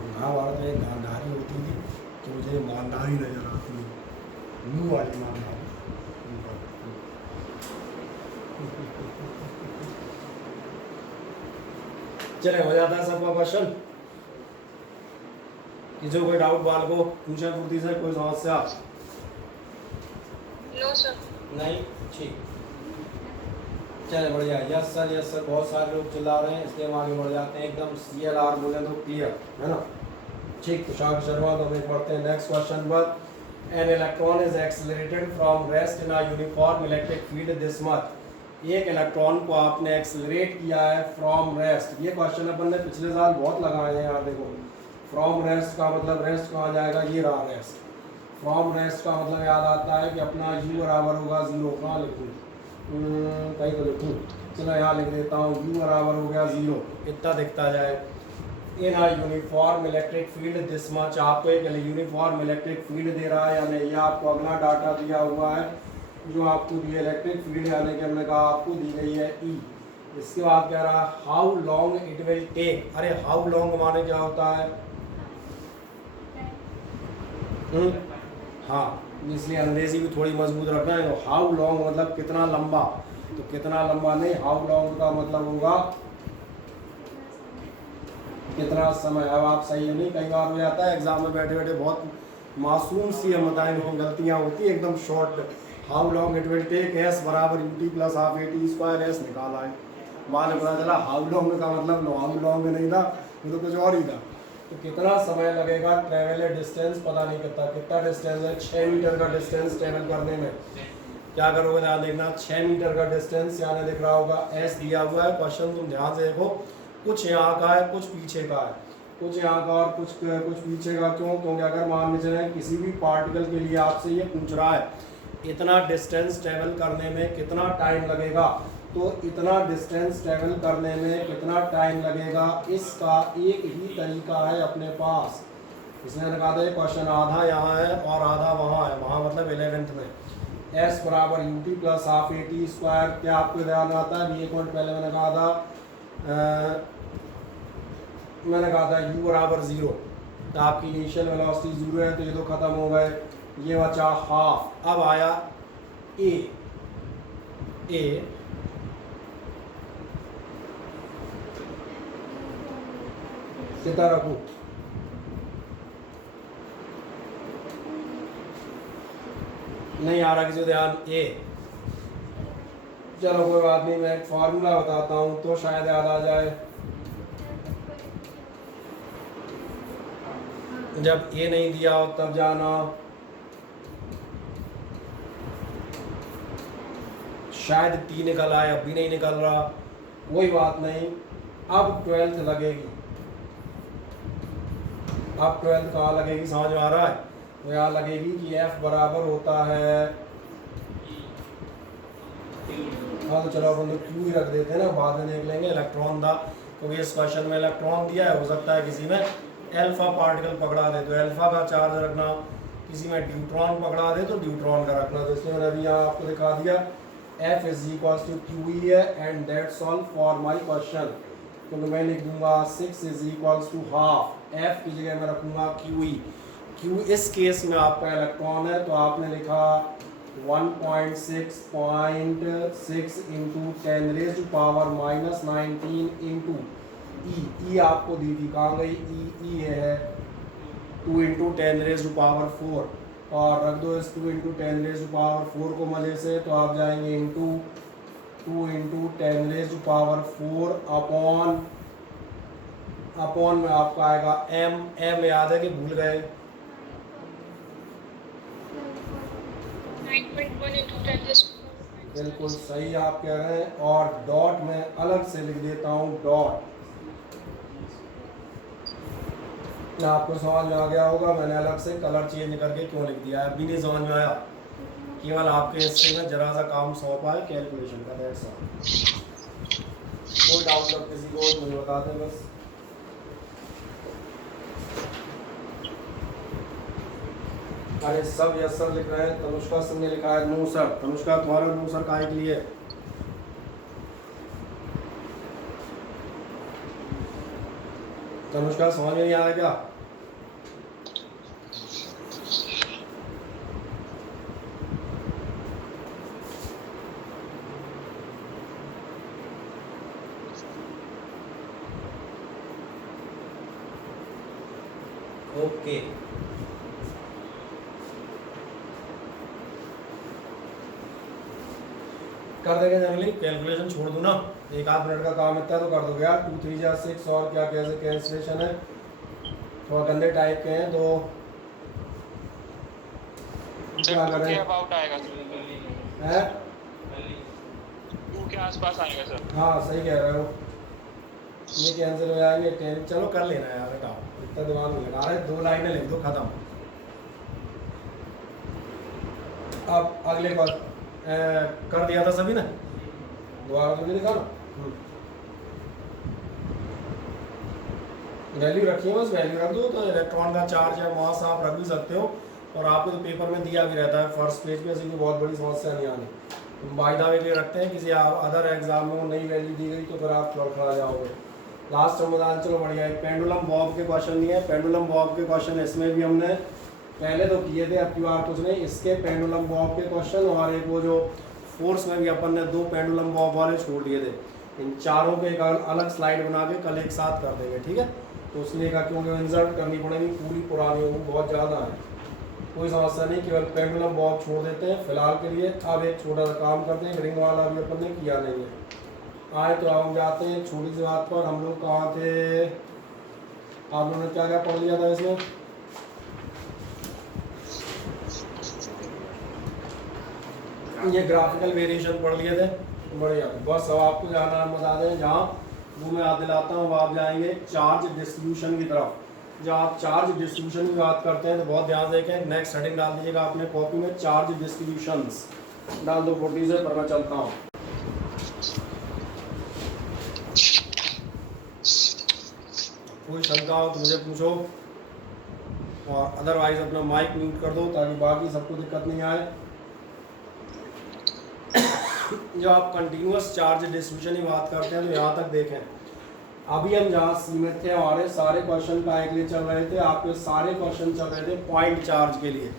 महाभारत में एक गांधारी होती थी तो मुझे ईमानदारी नजर आती है, मुंह वाली ईमानदारी। चले, हो जाता है सबका क्वेश्चन। किसी को कोई डाउट बाल को पूछा पूछती से कोई समस्या? No sir. नहीं, ठीक, चले बढ़िया। यस सर, बहुत सारे लोग चिल्ला रहे हैं इसलिए हम आगे बढ़ जाते हैं, एकदम CLR बोले तो क्लियर है ना। ठीक, तुषार शर्मा, तो हम बढ़ते हैं नेक्स्ट क्वेश्चन पर। An electron is accelerated from rest in a uniform electric field this much. एक इलेक्ट्रॉन को आपने एक्सेलरेट किया है फ्रॉम रेस्ट। ये क्वेश्चन अपन ने पिछले साल बहुत लगाए हैं यार, देखो फ्रॉम रेस्ट का मतलब रेस्ट कहाँ जाएगा, ये रहा रेस्ट। फ्रॉम रेस्ट का मतलब याद आता है कि अपना u बराबर होगा 0। कहाँ लिखूँ, कहीं तो लिखूँ, चलो यहाँ लिख देता हूँ, u बराबर हो गया 0, इतना दिखता जाए। In a uniform electric field this much, आपको एक यूनिफॉर्म इलेक्ट्रिक फील्ड दे रहा है या नहीं, यह आपको अगला डाटा दिया हुआ है जो आपको दी इलेक्ट्रिक फील्ड, यानी कि हमने कहा आपको दी गई है E। इसके बाद कह रहा है how long it will take. अरे हाउ लॉन्ग माने क्या होता है, हाँ, इसलिए अंग्रेजी भी थोड़ी मजबूत रखना है। तो हाउ लॉन्ग मतलब कितना लंबा, तो कितना लंबा नहीं, हाउ लॉन्ग का मतलब होगा कितना समय। अब आप सही नहीं, कई बार हो जाता है एग्जाम में बैठे बैठे बहुत मासूम सी हम बताएंगे गलतियाँ होती है एकदम short. How long it will take S बराबर ut plus half AT square S निकाला है, बाद में पता चला हाउ लॉन्ग का मतलब हाउ लॉन्ग नहीं था, ये तो कुछ और ही था। तो कितना समय लगेगा, ट्रेवल डिस्टेंस पता नहीं कितना डिस्टेंस है, 6 मीटर का डिस्टेंस ट्रेवल करने में। क्या करोगे ध्यान देखना, 6 मीटर का डिस्टेंस यानी दिख रहा होगा एस दिया हुआ है। क्वेश्चन तुम ध्यान से देखो, कुछ यहाँ का है कुछ पीछे का है, कुछ यहाँ का और कुछ पीछे का। क्यों, क्योंकि अगर मान के चलें किसी भी पार्टिकल के लिए आपसे ये पूछ रहा है इतना डिस्टेंस ट्रेवल करने में कितना टाइम लगेगा, तो इतना डिस्टेंस ट्रेवल करने में कितना टाइम लगेगा, इसका एक ही तरीका है अपने पास। इसने कहा था क्वेश्चन आधा यहाँ है और आधा वहाँ है, वहाँ मतलब 11th में। एस बराबर ut plus half AT square. क्या आपको ध्यान आता है, एक मिनट पहले मैंने कहा था u बराबर 0, तो आपकी इनिशियल वेलोसिटी 0 है, तो ये तो ख़त्म हो गए, ये बचा हाफ। अब आया a कितना रखूं, नहीं आ रहा किसी को ध्यान, a। चलो कोई बात नहीं, मैं एक फार्मूला बताता हूँ तो शायद याद आ जाए। जब a नहीं दिया हो तब जाना, शायद t निकल आए, अब भी नहीं निकल रहा, कोई बात नहीं। अब 12th लगेगी, अब 12th कहाँ लगेगी समझ में आ रहा है, तो यहाँ लगेगी कि f बराबर होता है, हाँ तो चलो अपन तो q ही रख देते हैं ना, बाद में देख लेंगे। इलेक्ट्रॉन था क्योंकि इस क्वेश्चन में इलेक्ट्रॉन दिया है, हो सकता है किसी में अल्फा पार्टिकल पकड़ा दे तो अल्फा का चार्ज रखना, किसी में ड्यूट्रॉन पकड़ा दे तो ड्यूट्रॉन का रखना। तो इसलिए मैंने अभी यहाँ आपको दिखा दिया F is equal to QE है, and that's all for my question. तो मैं लिख दूंगा 6 is equal to half F की जगह मैं रखूँगा क्यू ई। क्यू इस केस में आपका इलेक्ट्रॉन है, तो आपने लिखा 1.6 इंटू 10⁻⁻19 इंटू ई आपको दी थी, कहाँ गई ई है 2 इंटू 10⁻⁴ और रख दो इस 2 इंटू 10⁻⁴ को मजे से, तो आप जाएंगे इंटू 2 इंटू 10⁻⁴ अपॉन में आपका आएगा एम याद है कि भूल गए? 9.1 into 10⁻⁴ बिल्कुल सही आप कह रहे हैं। और डॉट में अलग से लिख देता हूँ डॉट। आपको समझ में आ गया होगा मैंने अलग से कलर चेंज करके क्यों लिख दिया है, अभी नहीं समझ में आया? केवल आपके हिस्से में जरा सा काम सौंपा है कैलकुलेशन का, दैट्स ऑल। कोई डाउट अब किसी को मुझे बता दें बस। अरे सब यस सर लिख रहे हैं। तनुष्का सिंह ने लिखा है नो सर। तनुष्का तुम्हारा नो सर काहे के लिए? तनुष्का समझ में नहीं आ रहा क्या? ओके कर देंगे जनरली, कैलकुलेशन छोड़ दूँ ना, एक आध मिनट का काम इतना तो कर दोगे यार। 2 3 जा 6 और क्या कैसे कैंसिलेशन है, थोड़ा गंदे टाइप के हैं तो क्या करें? अबाउट आएगा है 2 के आसपास आएगा सर। हाँ सही कह रहे हो, ये कैंसिल हो जाएंगे 10। चलो कर लेना यार, हटाओ इतना दिमाग नहीं लगा रहे, 2 लाइनें लिख दो खत्म। अब अगले बार कर दिया था सभी ने, दोबारा तो दिखा ना। वैल्यू रखिए, बस वैल्यू रख दो तो इलेक्ट्रॉन का चार्ज है मास आप रख भी सकते हो, और आपको तो पेपर में दिया भी रहता है फर्स्ट पेज पे, ऐसी कोई बहुत बड़ी समस्या नहीं आनी। बाय द वे के रखते हैं, किसी अदर एग्जाम में वो नई वैल्यू दी गई तो फिर आप लड़खड़ा जाओगे। लास्ट समाधान चलो बढ़िया है। पेंडुलम बॉब के क्वेश्चन नहीं है, पेंडुलम बॉब के क्वेश्चन इसमें भी हमने पहले तो किए थे, अब की बार कुछ नहीं। इसके पेंडुलम बॉब के क्वेश्चन और एक वो जो फोर्स में भी अपन ने 2 पेंडुलम बॉब वाले छोड़ दिए थे, इन चारों के एक अलग स्लाइड बना के कल एक साथ कर देंगे, ठीक है? तो उसलिए का क्योंकि इंसर्ट करनी पड़ेगी, पूरी पुरानी होगी, बहुत ज़्यादा है, कोई समस्या नहीं, केवल पेंडुलम बॉब छोड़ देते हैं फिलहाल के लिए। अब एक छोटा सा काम करते हैं, रिंग वाला भी अपन ने किया नहीं है। आए तो हम जाते हैं छोटी सी बात पर, हम लोग कहाँ थे? आप लोगों ने क्या क्या पढ़ लिया था इसमें? ये ग्राफिकल वेरिएशन पढ़ लिए थे, बढ़िया। बस अब आपको जहाँ नाम बता दें, जहाँ वो मैं याद दिलाता हूँ, आप जाएंगे चार्ज डिस्ट्रीब्यूशन की तरफ। जब आप चार्ज डिस्ट्रीब्यूशन की बात करते हैं तो बहुत ध्यान देखें, नेक्स्ट हेडिंग डाल दीजिएगा अपने कॉपी में, चार्ज डिस्ट्रीब्यूशंस डाल दो 40 से, पर मैं चलता हूँ। कोई शंका हो तो मुझे पूछो, और अदरवाइज अपना माइक म्यूट कर दो ताकि बाकी सबको दिक्कत नहीं आए। जब आप कंटिन्यूअस चार्ज डिस्ट्रीब्यूशन की बात करते हैं तो यहाँ तक देखें, अभी हम जहाँ सीमित थे हमारे सारे क्वेश्चन काहे के लिए चल रहे थे, आपके सारे क्वेश्चन चल रहे थे पॉइंट चार्ज के लिए।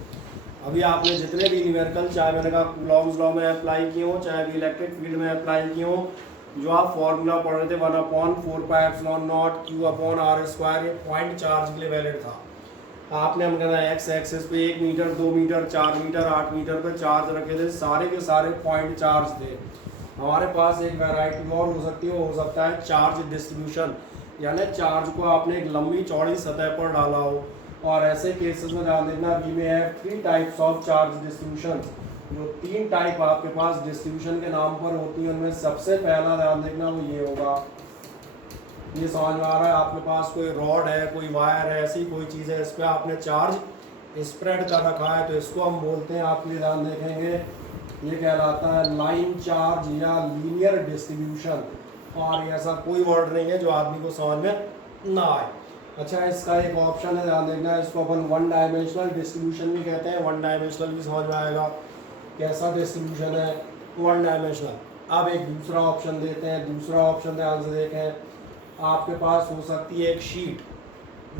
अभी आपने जितने भी न्यूमेरिकल, चाहे मैंने कहा कूलॉम्स लॉ में अप्लाई किए हो, चाहे भी इलेक्ट्रिक फील्ड में अप्लाई किए हो, जो आप फॉर्मूला पढ़ रहे थे 1/4πε0 Q/r², ये पॉइंट चार्ज के लिए वैलिड था। आपने हम कहना एक्स एक्सिस पे 1 मीटर 2 मीटर 4 मीटर 8 मीटर पे चार्ज रखे थे, सारे के सारे पॉइंट चार्ज थे। हमारे पास एक वैरायटी और हो सकती है, वो हो सकता है चार्ज डिस्ट्रीब्यूशन, यानी चार्ज को आपने एक लंबी चौड़ी सतह पर डाला हो। और ऐसे केसेस में ध्यान देना, वी में have 3 types of charge distribution. जो 3 टाइप आपके पास डिस्ट्रीब्यूशन के नाम पर होती है, उनमें सबसे पहला ध्यान देखना वो ये होगा। ये समझ में आ रहा है? आपके पास कोई रॉड है, कोई वायर है, ऐसी कोई चीज़ है, इस पर आपने चार्ज स्प्रेड कर रखा है, तो इसको हम बोलते हैं, आपके लिए ध्यान देखेंगे, ये कहलाता है लाइन चार्ज या लीनियर डिस्ट्रीब्यूशन। और ऐसा कोई वर्ड नहीं है जो आदमी को समझ में ना आए। अच्छा, इसका एक ऑप्शन है, ध्यान देखना, इसको अपन 1 डायमेंशनल डिस्ट्रीब्यूशन भी कहते हैं। 1 डायमेंशनल भी समझ में आएगा कैसा डिस्ट्रीब्यूशन है, 1 डायमेंशनल। अब एक दूसरा ऑप्शन देते हैं, दूसरा ऑप्शन ध्यान से देखें, आपके पास हो सकती है एक शीट,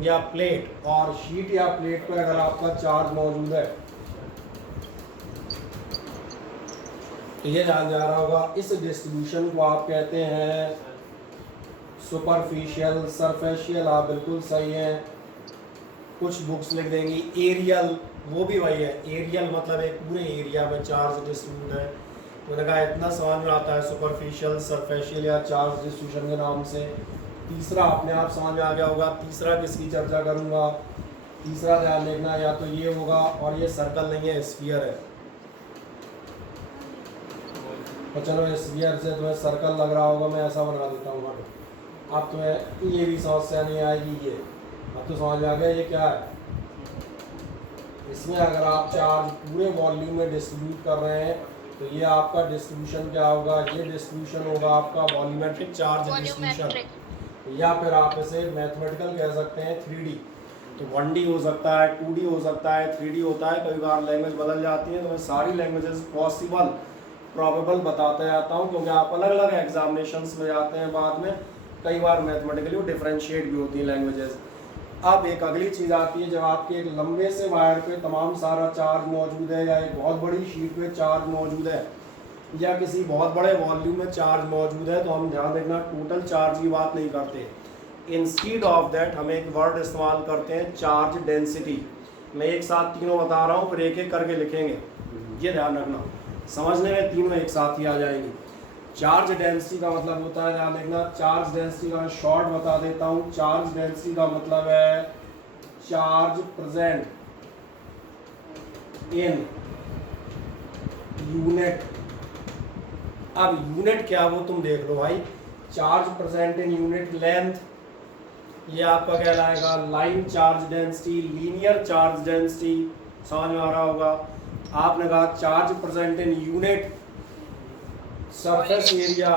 या प्लेट, और शीट या प्लेट पे अगर आपका चार्ज मौजूद है तो ये ध्यान जा रहा होगा, इस डिस्ट्रीब्यूशन को आप कहते हैं सुपरफिशियल सरफेशियल। आप बिल्कुल सही हैं। कुछ बुक्स लिख देंगी एरियल, वो भी वही है। एरियल मतलब एक पूरे एरिया में चार्ज डिस्ट्रीब्यूट है। मैंने कहा इतना समझ में आता है सुपरफिशियल सरफेशियल या चार्ज डिस्ट्रीब्यूशन के नाम से। तीसरा अपने आप समझ में आ गया होगा। तीसरा किसकी चर्चा करूँगा, तीसरा ध्यान देखना, या तो ये होगा, और ये सर्कल नहीं है स्फीयर है। तो चलो स्फीयर से तुम्हें सर्कल लग रहा होगा, मैं ऐसा बना देता हूँ। अब तुम्हें ये भी समस्या नहीं आएगी। ये अब तो समझ में आ गया ये क्या है। इसमें अगर आप चार्ज पूरे वॉल्यूम में डिस्ट्रीब्यूट कर रहे हैं तो ये आपका डिस्ट्रीब्यूशन क्या होगा, ये डिस्ट्रीब्यूशन होगा आपका वॉल्यूमेट्रिक चार्ज डिस्ट्रीब्यूशन, या फिर आप इसे मैथमेटिकल कह सकते हैं 3D। तो 1D हो सकता है, 2D हो सकता है, 3D होता है। कई बार लैंग्वेज बदल जाती है, तो मैं सारी लैंग्वेजेस पॉसिबल प्रोबेबल बताते जाता हूँ, क्योंकि आप अलग अलग एग्जामिनेशंस में जाते हैं बाद में। कई बार मैथमेटिकली डिफरेंशिएट भी होती हैं लैंग्वेजेस। अब एक अगली चीज़ आती है, जब आपके एक लंबे से वायर पे तमाम सारा चार्ज मौजूद है, या एक बहुत बड़ी शीट पे चार्ज मौजूद है, या किसी बहुत बड़े वॉल्यूम में चार्ज मौजूद है, तो हम ध्यान देखना टोटल चार्ज की बात नहीं करते। इंस्टीड ऑफ दैट हम एक वर्ड इस्तेमाल करते हैं चार्ज डेंसिटी। मैं एक साथ तीनों बता रहा हूँ, फिर एक एक करके लिखेंगे, ये ध्यान रखना। समझने में तीनों एक साथ ही आ जाएंगी। चार्ज डेंसिटी का मतलब होता है, ध्यान देखना, चार्ज डेंसिटी का शॉर्ट बता देता हूँ। चार्ज डेंसिटी का मतलब है चार्ज प्रेजेंट इन यूनिट। अब यूनिट क्या वो तुम देख लो भाई। Charge present in unit length, ये आपका कहलाएगा line charge density, linear charge density. समझ में आ रहा होगा। आपने कहा charge present in unit surface area,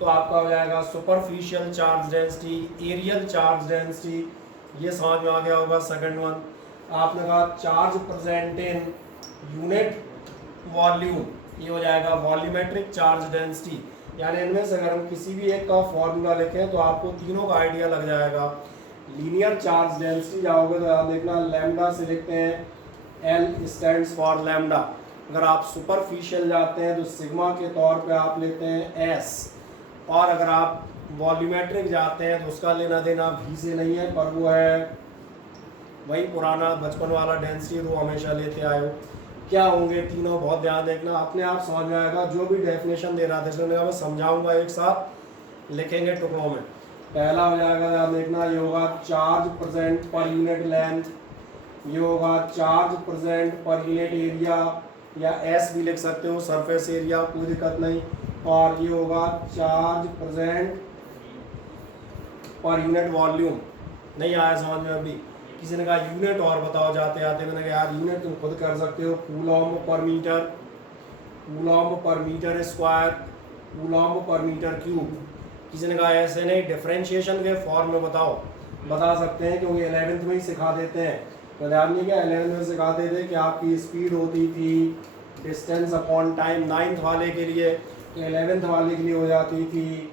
तो आपका हो जाएगा superficial charge density, areal charge density. ये समझ में आ गया होगा सेकंड वन। आपने कहा charge present in unit volume, ये हो जाएगा वॉल्यूमेट्रिक चार्ज डेंसिटी। यानी इनमें से अगर हम किसी भी एक का फॉर्मूला लिखें तो आपको तीनों का आइडिया लग जाएगा। लीनियर चार्ज डेंसिटी जाओगे तो याद देखना लैम्डा से लिखते हैं, L स्टैंड्स फॉर लैम्डा। अगर आप सुपरफिशियल जाते हैं तो सिग्मा के तौर पे आप लेते हैं S, और अगर आप वॉल्यूमेट्रिक जाते हैं तो उसका लेना देना V से नहीं है, पर वो है वही पुराना बचपन वाला डेंसिटी वो हमेशा लेते आए हो। क्या होंगे तीनों, बहुत ध्यान देखना, अपने आप समझ में आएगा। जो भी डेफिनेशन दे रहा था इसलिए मैं समझाऊंगा, एक साथ लिखेंगे टुकड़ों में। पहला हो जाएगा, ध्यान देखना, ये होगा चार्ज प्रेजेंट पर यूनिट लेंथ, ये होगा charge present per unit area, या S भी लिख सकते हो, सरफेस एरिया, कोई दिक्कत नहीं। और ये होगा charge present per unit volume. नहीं आया समझ में अभी? किसी ने कहा यूनिट और बताओ जाते आते, मैंने कहा यार यूनिट तुम खुद कर सकते हो, कूलॉम पर मीटर, कूलॉम पर मीटर स्क्वायर, कूलॉम पर मीटर क्यूब। किसी ने कहा ऐसे नहीं, डिफरेंशिएशन के फॉर्म में बताओ, बता सकते हैं क्योंकि 11th में ही सिखा देते हैं। तो ध्यान नहीं क्या 11th में सिखाते थे कि आपकी स्पीड होती थी डिस्टेंस अपॉन टाइम 9th वाले के लिए, 11th वाले के लिए हो जाती थी।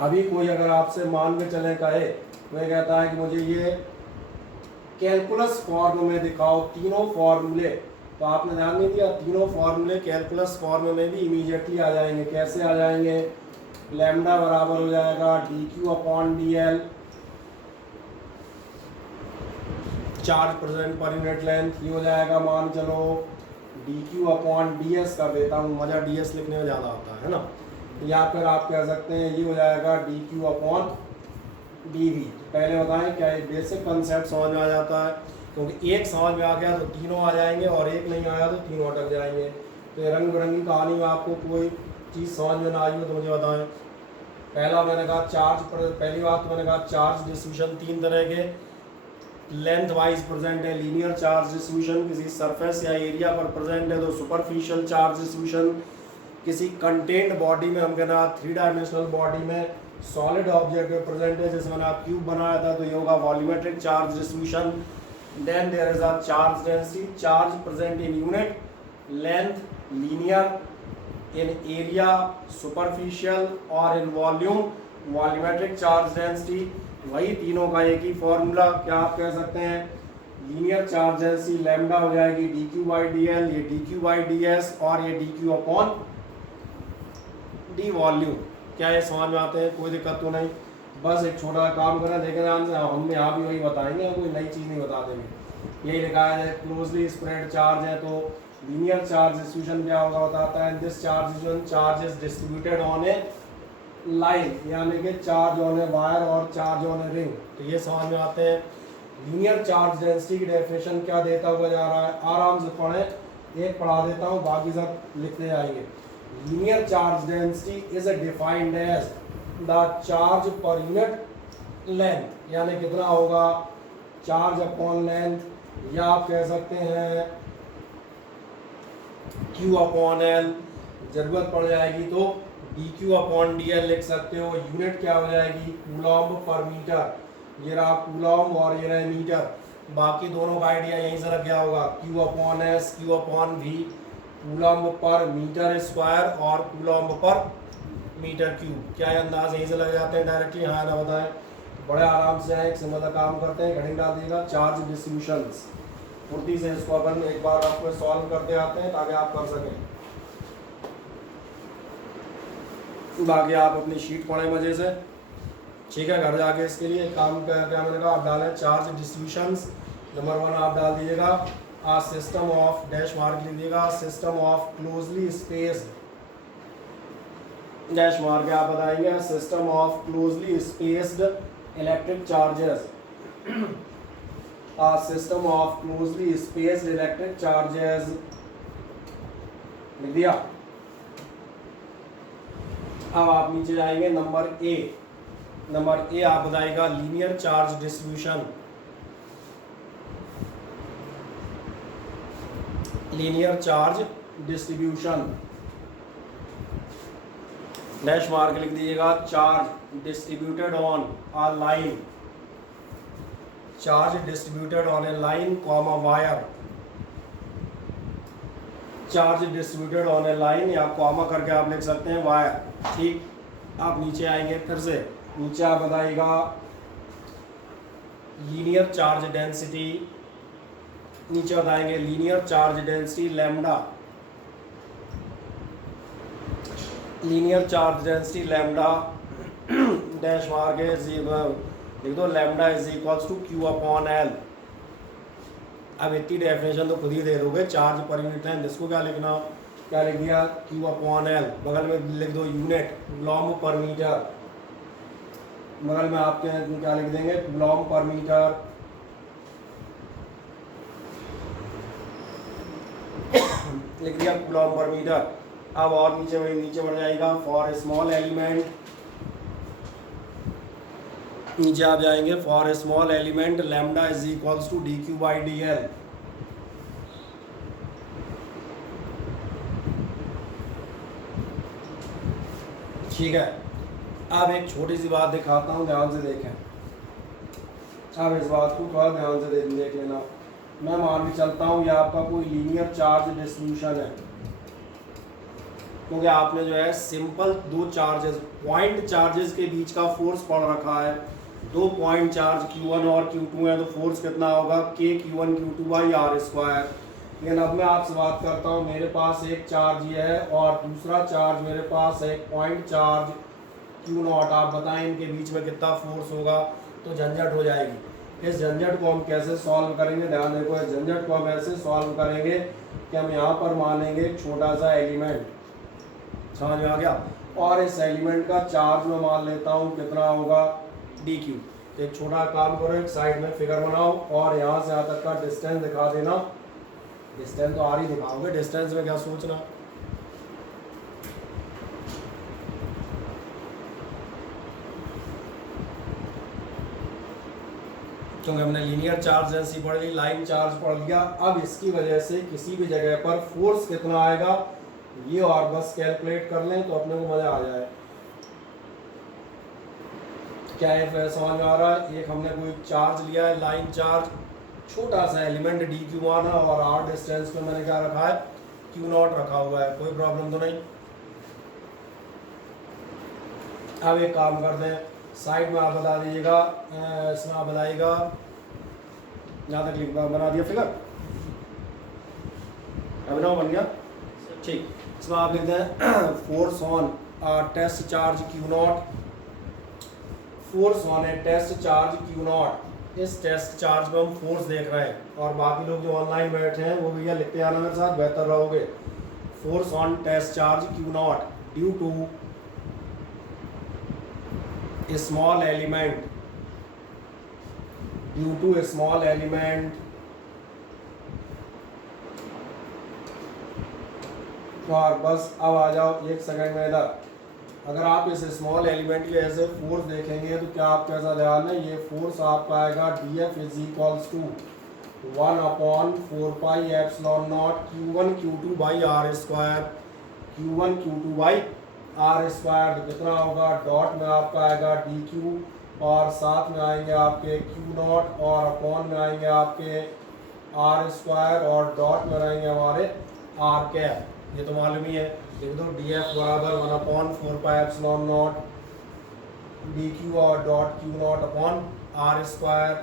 अभी कोई अगर आपसे मान के चले कहे, वह कहता है कि मुझे ये कैलकुलस फॉर्म में दिखाओ तीनों फॉर्मूले, तो आपने ध्यान नहीं दिया, तीनों फॉर्मूले कैलकुलस फॉर्म में भी इमीडिएटली आ जाएंगे। कैसे आ जाएंगे? लैम्डा बराबर हो जाएगा dq upon dl, charge present पर यूनिट लेंथ, ये हो जाएगा मान चलो dq अपॉन ds कर देता हूँ, मज़ा ds लिखने में ज़्यादा आता है ना। या फिर आप कह सकते हैं ये हो जाएगा dq अपॉन dv। पहले बताएं क्या ये बेसिक कंसेप्ट समझ में आ जाता है, क्योंकि एक समझ में आ गया तो तीनों आ जाएंगे, और एक नहीं आया तो तीनों अटक जाएंगे। तो ये रंग बिरंगी कहानी में आपको कोई चीज़ समझ में ना आई हो तो मुझे बताएं। पहला मैंने कहा चार्ज, पहली बात तो मैंने कहा चार्ज डिस्ट्रीब्यूशन तीन तरह के लेंथ वाइज प्रेजेंट है। लीनियर चार्ज डिस्ट्रीब्यूशन किसी सरफेस या एरिया पर प्रेजेंट है तो सुपरफिशियल चार्ज डिस्ट्रीब्यूशन, किसी कंटेंट बॉडी में, हम कहना 3 डायमेंशनल बॉडी में सॉलिड ऑब्जेक्ट में प्रेजेंट है, जैसे मैंने आप क्यूब बनाया था तो ये होगा volumetric charge distribution. Then there is a charge density, charge present in unit length, linear in area, superficial और in volume, volumetric charge density. वही तीनों का एक ही फॉर्मूला, क्या आप कह सकते हैं, लीनियर चार्ज डेंसिटी लैम्डा हो जाएगी D Q by D L, ये D Q by D S और ये D Q upon D volume. क्या ये समझ में आते हैं, कोई दिक्कत तो नहीं। बस एक छोटा काम करना, देखें ध्यान से, हम यहाँ भी वही बताएंगे, कोई नई चीज़ नहीं बता देंगे। यही लिखा है क्लोजली स्प्रेड चार्ज है, तो लीनियर चार्ज डिस्ट्रीब्यूशन क्या होगा बताता है, this charge is distributed on A line, यानी कि चार्ज ऑन ए वायर और चार्ज ऑन ए रिंग। तो ये समझ में आते हैं। लीनियर चार्ज डेंसिटी की डेफिनेशन क्या देता हुआ जा रहा है, आराम से पढ़ें, एक पढ़ा देता हूँ, बाकी सब लिखते जाएंगे। Linear charge density is defined as the charge per unit length, यानी कितना होगा, चार्ज अपॉन लेंथ, या आप कह सकते हैं Q अपॉन एल, जरूरत पड़ जाएगी तो dq अपॉन dl लिख सकते हो। यूनिट क्या हो जाएगी, कूलॉम्ब पर मीटर, ये रहा कूलॉम्ब और ये रहा मीटर। बाकी दोनों का आइडिया यहीं से लग गया होगा, Q upon S, Q upon v, coulomb पर मीटर स्क्वायर और कूलॉम्ब पर मीटर क्यूब। क्या ये अंदाज यहीं से लग जाते हैं डायरेक्टली, हाँ ना बताएं, बड़े आराम से है, एक सिंपल काम करते हैं, हेडिंग डाल दीजिएगा चार्ज डिस्ट्रीब्यूशंस। फुर्ती से इसको अपन एक बार आपको सॉल्व करते आते हैं ताकि आप कर सकें, बाकी आप अपनी शीट पढ़ें मजे से, ठीक है। घर जाके इसके लिए काम क्या मैंने कहा, आप डालें चार्ज डिस्ट्रीब्यूशंस। नंबर 1 आप डाल दीजिएगा आ सिस्टम ऑफ डैश मार्क लीजिएगा, system of closely spaced dash mark आप बताएंगे, system of closely spaced electric charges, system of closely spaced electric charges लिख दिया। अब आप नीचे जाएंगे नंबर ए, नंबर ए आप बताएगा linear charge distribution, linear charge distribution dash mark लिख दीजिएगा, charge distributed on a line, charge distributed on A line comma wire, charge distributed on A line, या कॉमा करके आप लिख सकते हैं वायर, ठीक। आप नीचे आएंगे, फिर से नीचे आप बताइएगा लीनियर चार्ज डेंसिटी, नीचे बताएंगे linear charge density lambda, linear charge density lambda dash mark लिख दो, lambda is equals to Q upon L. अब इतनी डेफिनेशन तो खुद ही दे दोगे, चार्ज पर यूनिट लेंथ, इसको क्या लिखना, क्या लिख दिया, क्यू अपॉन एल, बगल में लिख दो यूनिट कूलॉम्ब पर मीटर, बगल में आपके क्या लिख देंगे, कूलॉम्ब पर मीटर, लिख दिया कूलॉम्ब पर मीटर। अब और नीचे बढ़ जाएगा, फॉर स्मॉल एलिमेंट, नीचे आप जाएंगे, for small element lambda is equals to D Q by D L. ठीक है। अब एक छोटी सी बात दिखाता हूँ, ध्यान से देखें, अब इस बात को थोड़ा ध्यान से देख लेना। मैं मान के चलता हूँ ये आपका कोई लीनियर चार्ज डिस्ट्रीब्यूशन है, क्योंकि आपने जो है सिंपल दो चार्जेस, पॉइंट चार्जेस के बीच का फोर्स पढ़ रखा है, दो पॉइंट चार्ज Q1 और Q2 है, तो फोर्स कितना होगा, K Q1 Q2 by R square. लेकिन अब मैं आपसे बात करता हूँ, मेरे पास एक चार्ज ये है और दूसरा चार्ज मेरे पास है पॉइंट चार्ज Q0, आप बताएं इनके बीच में कितना फोर्स होगा, तो झंझट हो जाएगी। इस झंझट को हम कैसे सॉल्व करेंगे, ध्यान देखो, इस झंझट को हम ऐसे सॉल्व करेंगे कि हम यहाँ पर मानेंगे एक छोटा सा एलिमेंट, समझ में आ गया, और इस एलिमेंट का चार्ज मैं मान लेता हूँ कितना होगा, dq। तो एक छोटा काम करो, एक साइड में फिगर बनाओ और यहाँ से यहाँ तक का डिस्टेंस दिखा देना, डिस्टेंस तो आ ही दिखाओगे, डिस्टेंस में क्या सोचना, क्योंकि हमने लीनियर चार्ज डेंसिटी पढ़ ली, लाइन चार्ज पढ़ लिया। अब इसकी वजह से किसी भी जगह पर फोर्स कितना आएगा ये और बस कैलकुलेट कर लें तो अपने को मजा आ जाए। क्या है समझ में आ रहा है, एक हमने कोई चार्ज लिया है, लाइन चार्ज, छोटा सा एलिमेंट डी क्यू आना, और आर डिस्टेंस पे मैंने क्या रखा है, क्यू नॉट रखा हुआ है, कोई प्रॉब्लम तो नहीं। अब एक काम करते हैं, साइड में आप बता दीजिएगा, इसमें आप बताइएगा यहाँ तक लिख बना दिया फिगर, अभिनव बन गया ठीक। इसमें आप लिखते हैं force on test charge Q naught, force on है टेस्ट चार्ज क्यू नॉट। इस टेस्ट चार्ज में हम फोर्स देख रहे हैं और बाकी लोग जो ऑनलाइन बैठे हैं वो भैया लिखते आना मेरे साथ, बेहतर रहोगे। Force on test charge Q naught due to a small element, due to a small element और बस अब आ जाओ एक सेकंड में इधर। अगर आप इस स्मॉल एलिमेंट की ऐसे फोर्स देखेंगे तो क्या आपका ऐसा ध्यान है, ये फोर्स आपका आएगा dF is equals to 1/4πε0 Q1 Q2 by R square, Q1 Q2 by R square. तो कितना होगा, डॉट में आपका आएगा dQ और साथ में आएंगे आपके Q नॉट और अपॉन में आएंगे आपके आर स्क्वायर और डॉट में रहेंगे हमारे आर कैप। ये तो मालूम ही है, लिख दो dF बराबर 1/4πε0 dQ और dot Q naught upon R square.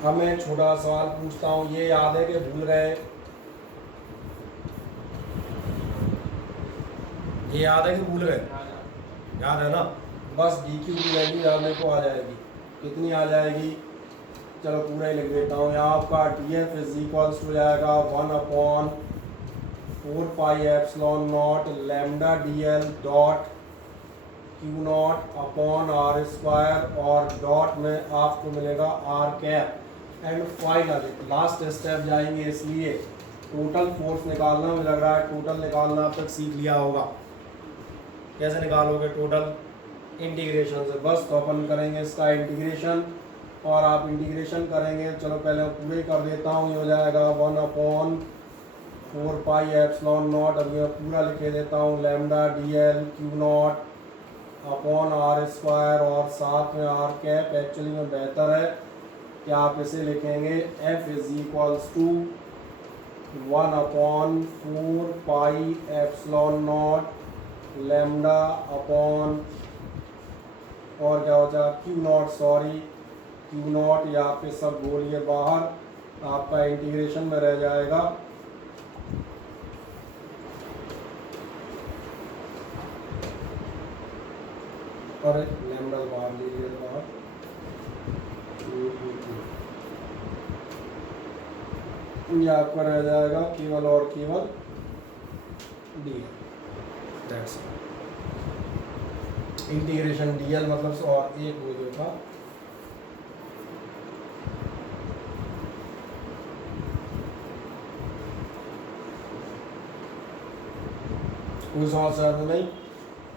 अब मैं छोटा सवाल पूछता हूँ, ये याद है कि भूल गए, ये याद है कि भूल गए, याद है ना। बस dQ की वैल्यू जानने को आ जाएगी, कितनी आ जाएगी, चलो पूरा ही लिख देता हूँ। यहाँ आपका dF इज इक्वल्स हो जाएगा 1/4πε0 lambda dl dot Q naught upon R square और डॉट में आपको मिलेगा R cap. And final last step जाएंगे, इसलिए टोटल फोर्स निकालना, मुझे लग रहा है टोटल निकालना अब तक सीख लिया होगा। कैसे निकालोगे टोटल, इंटीग्रेशन से। बस तो अपन करेंगे इसका इंटीग्रेशन और आप इंटीग्रेशन करेंगे, चलो पहले मैं पूरे कर देता हूँ। ये हो जाएगा 1/4πε0, अभी मैं पूरा लिखे देता हूँ, lambda dl Q naught upon R square और साथ में आर कैप। एक्चुअली में बेहतर है कि आप इसे लिखेंगे F is equals to 1/4πε0 lambda upon और क्या हो जाएगा Q naught, sorry Q naught, या पे सब बोलिए बाहर, आपका इंटीग्रेशन में रह जाएगा और लैम्डा बाहर लीजिए बाहर, ये आपका रह जाएगा केवल और केवल dl, दैट्स इंटीग्रेशन dl मतलब और एक वो जो था कोई समस्या तो नहीं,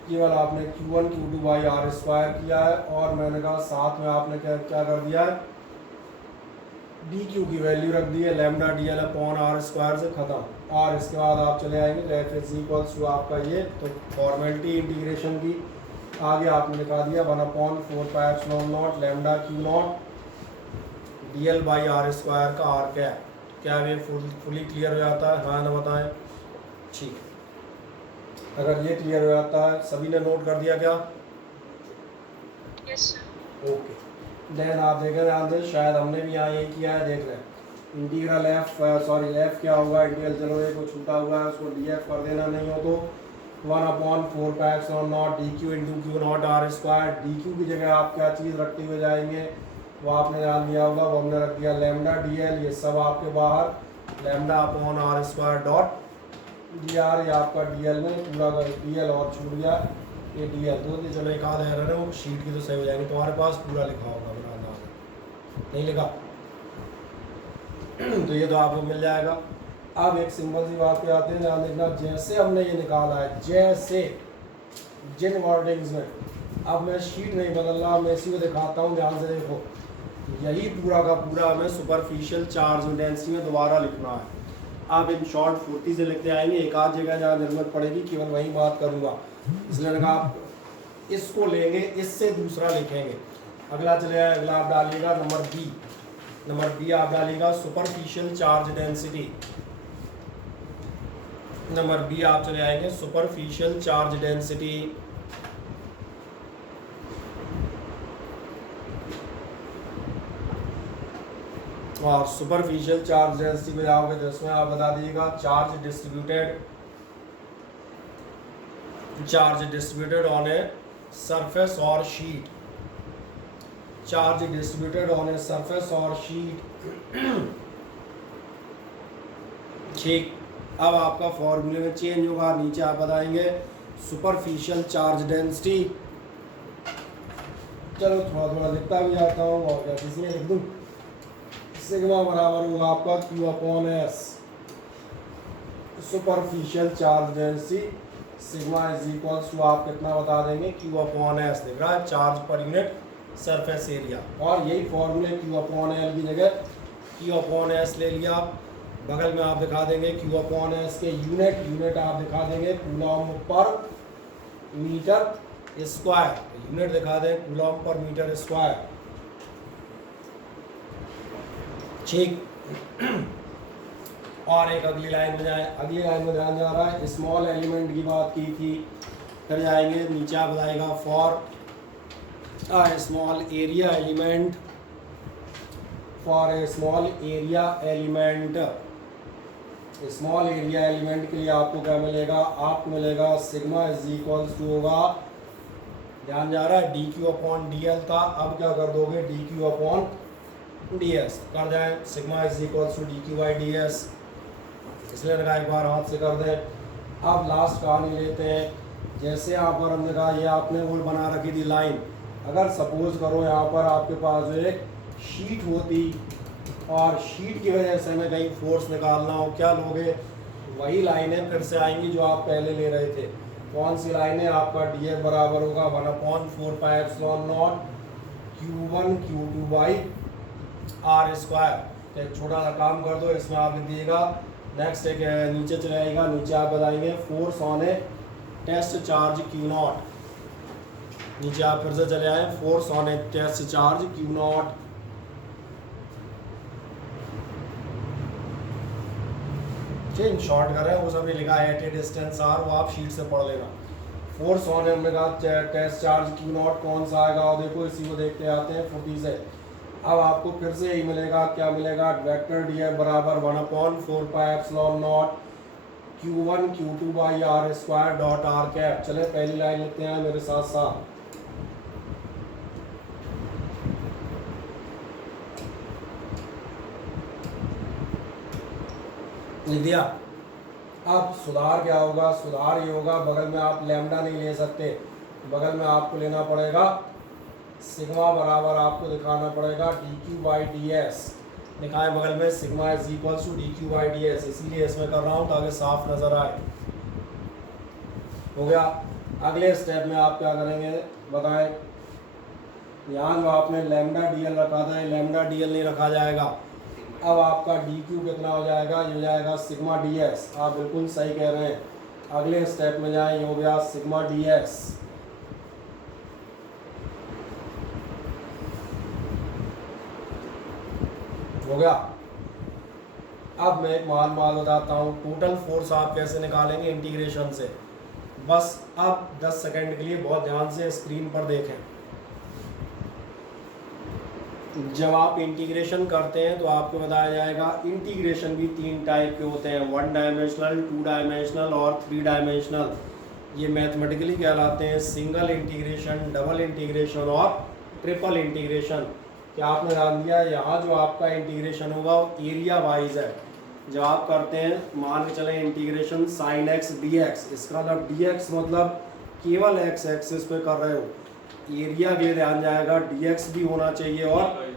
केवल आपने Q1 Q2 by R square किया है और मैंने कहा साथ में आपने क्या क्या कर दिया है, dQ की वैल्यू रख दी है lambda dl upon R square से खत्म। और इसके बाद आप चले आएंगे तो F इज इक्वल्स टू आपका ये, तो फॉर्मेलिटी इंटीग्रेशन की आगे आपने लिखा दिया 1/4πε0 lambda Q naught dl by R square का आर कैप। क्या ये फुली क्लियर हो जाता है, हाँ ना बताएं, ठीक। अगर ये क्लियर हो जाता है, सभी ने नोट कर दिया क्या? Yes sir. ओके, देन आप देखें ध्यान से, शायद हमने भी यहाँ यही किया है, देख रहे हैं। इंटीग्रल एफ क्या होगा, इंटीग्रल चलो ये को छूटा हुआ है उसको df कर देना, नहीं हो तो 1/4πε0 dq into Q naught R square. dq की जगह आप क्या चीज़ रखते हुए जाएंगे, वो आपने ध्यान दिया होगा, वो हमने रख दिया लैम्डा dl, ये सब आपके बाहर lambda upon R square dot dr, ये आपका dl में पूरा का dl और छूट गया ये dl, तो चलो एक आध एरर है वो शीट की तो सही हो जाएंगे। तुम्हारे पास पूरा लिखा होगा, मेरा अंदाज नहीं लिखा तो ये तो आपको मिल जाएगा। अब एक सिंपल सी बात पे आते हैं, ध्यान देखना, जैसे हमने ये निकाला है, जैसे जिन वर्डिंग्स में, अब मैं शीट नहीं बदल रहा, मैं इसी को दिखाता हूँ, ध्यान से देखो, यही पूरा का पूरा हमें सुपरफिशियल चार्ज इंटेंसिटी में दोबारा लिखना है। आप इन शॉर्ट फुर्ती से लिखते आएंगे, एक आध जगह जहाँ जरूरत पड़ेगी केवल वही बात करूँगा, इसलिए मैंने कहा आप इसको लेंगे, इससे दूसरा लिखेंगे। अगला चले आए, अगला आप डालिएगा नंबर बी, नंबर बी आप डालिएगा superficial charge density. Number B आप चले आएंगे सुपरफिशियल चार्ज डेंसिटी। और सुपरफिशियल चार्ज डेंसिटी में जाओगे तो इसमें आप बता दीजिएगा charge distributed on a surface और sheet. Charge distributed on a surface और शीट। ठीक, अब आपका फॉर्मूले में चेंज होगा, नीचे आप बताएंगे सुपरफिशियल चार्ज डेंसिटी। चलो थोड़ा थोड़ा लिखता भी जाता हूँ और क्या किसी लिख दूँ। सिग्मा बराबर होगा आपका Q upon S superficial charge density. Sigma is equals to आप कितना बता देंगे Q अपॉन एस, दिख रहा है charge per unit surface area. और यही फॉर्मूले Q अपॉन एल की जगह Q अपॉन एस ले लिया। बगल में आप दिखा देंगे Q अपॉन एस के यूनिट आप दिखा देंगे कूलॉम पर मीटर स्क्वायर। यूनिट दिखा दें कूलॉम पर मीटर स्क्वायर। ठीक, और एक अगली लाइन में जाए। अगली लाइन में ध्यान जा रहा है, स्मॉल एलिमेंट की बात की थी। फिर जाएंगे नीचे आप बताएगा for small area element. For a small area element, small area element के लिए आपको क्या मिलेगा, आपको मिलेगा सिग्मा इज इक्वल्स टू होगा, ध्यान जा रहा है D Q upon D L था, अब क्या कर दोगे D Q upon D S कर जाए। Sigma is equals to D Q by D S, इसलिए लगा एक बार हाथ से कर दें। अब लास्ट कहानी लेते हैं। जैसे यहाँ पर हमने कहा ये आपने वो बना रखी थी लाइन। अगर सपोज करो यहाँ पर आपके पास जो एक शीट होती और शीट की वजह से हमें कहीं फोर्स निकालना हो, क्या लोगे, वही लाइनें फिर से आएंगी जो आप पहले ले रहे थे। कौन सी लाइनें, आपका डी एफ बराबर होगा 1/4πε0 Q1 Q2 by R square. तो एक छोटा सा काम कर दो, इसमें आप लिख दीजिएगा नेक्स्ट एक नीचे चले आएगा, नीचे आप बताएंगे force on a test charge Q0। नीचे आप फिर से चले आए force on a test charge Q0। ठीक, शॉर्ट कर रहे हैं वो सभी लिखा है एट ए डिस्टेंस आर, वो आप शीट से पढ़ लेना। फोर्स ऑन ए हमने कहा टेस्ट चार्ज Q0 कौन सा आएगा, और देखो इसी को देखते आते हैं फुटी से। अब आपको फिर से यही मिलेगा, क्या मिलेगा, वेक्टर डी एफ बराबर 1/4πε0 Q1 Q2 by R square dot R cap. चले पहली लाइन लिखते हैं मेरे साथ साथ। लिख दिया। अब सुधार क्या होगा, सुधार ये होगा, बगल में आप लैम्डा नहीं ले सकते, बगल में आपको लेना पड़ेगा सिग्मा बराबर, आपको दिखाना पड़ेगा D Q by D S. लिखा है बगल में sigma is equals to D Q by D S, इसीलिए इसमें कर रहा हूँ ताकि साफ नजर आए। हो गया। अगले स्टेप में आप क्या करेंगे बताएं। यहाँ जो आपने लैम्डा डी एल रखा था, लैम्डा डी एल नहीं रखा जाएगा। अब आपका डी क्यू कितना हो जाएगा, ये हो जाएगा सिग्मा डी एस। आप बिल्कुल सही कह रहे हैं। अगले स्टेप में जाएं, ये हो गया सिग्मा डी एस। हो गया। अब मैं एक माल बताता हूँ, टोटल फोर्स आप कैसे निकालेंगे इंटीग्रेशन से। बस अब 10 सेकंड के लिए बहुत ध्यान से स्क्रीन पर देखें। जब आप इंटीग्रेशन करते हैं तो आपको बताया जाएगा इंटीग्रेशन भी 3 टाइप के होते हैं, 1 डायमेंशनल, 2 डायमेंशनल और 3 डायमेंशनल। ये मैथमेटिकली कहलाते हैं सिंगल इंटीग्रेशन, डबल इंटीग्रेशन और ट्रिपल इंटीग्रेशन। क्या आपने ध्यान दिया, यहाँ जो आपका इंटीग्रेशन होगा वो एरिया वाइज है। जब आप करते हैं, मान के चले integration sine x D x, इसका मतलब डी एक्स मतलब केवल एक्स एक्सिस पे कर रहे हो। एरिया के लिए ध्यान जाएगा डी एक्स भी होना चाहिए और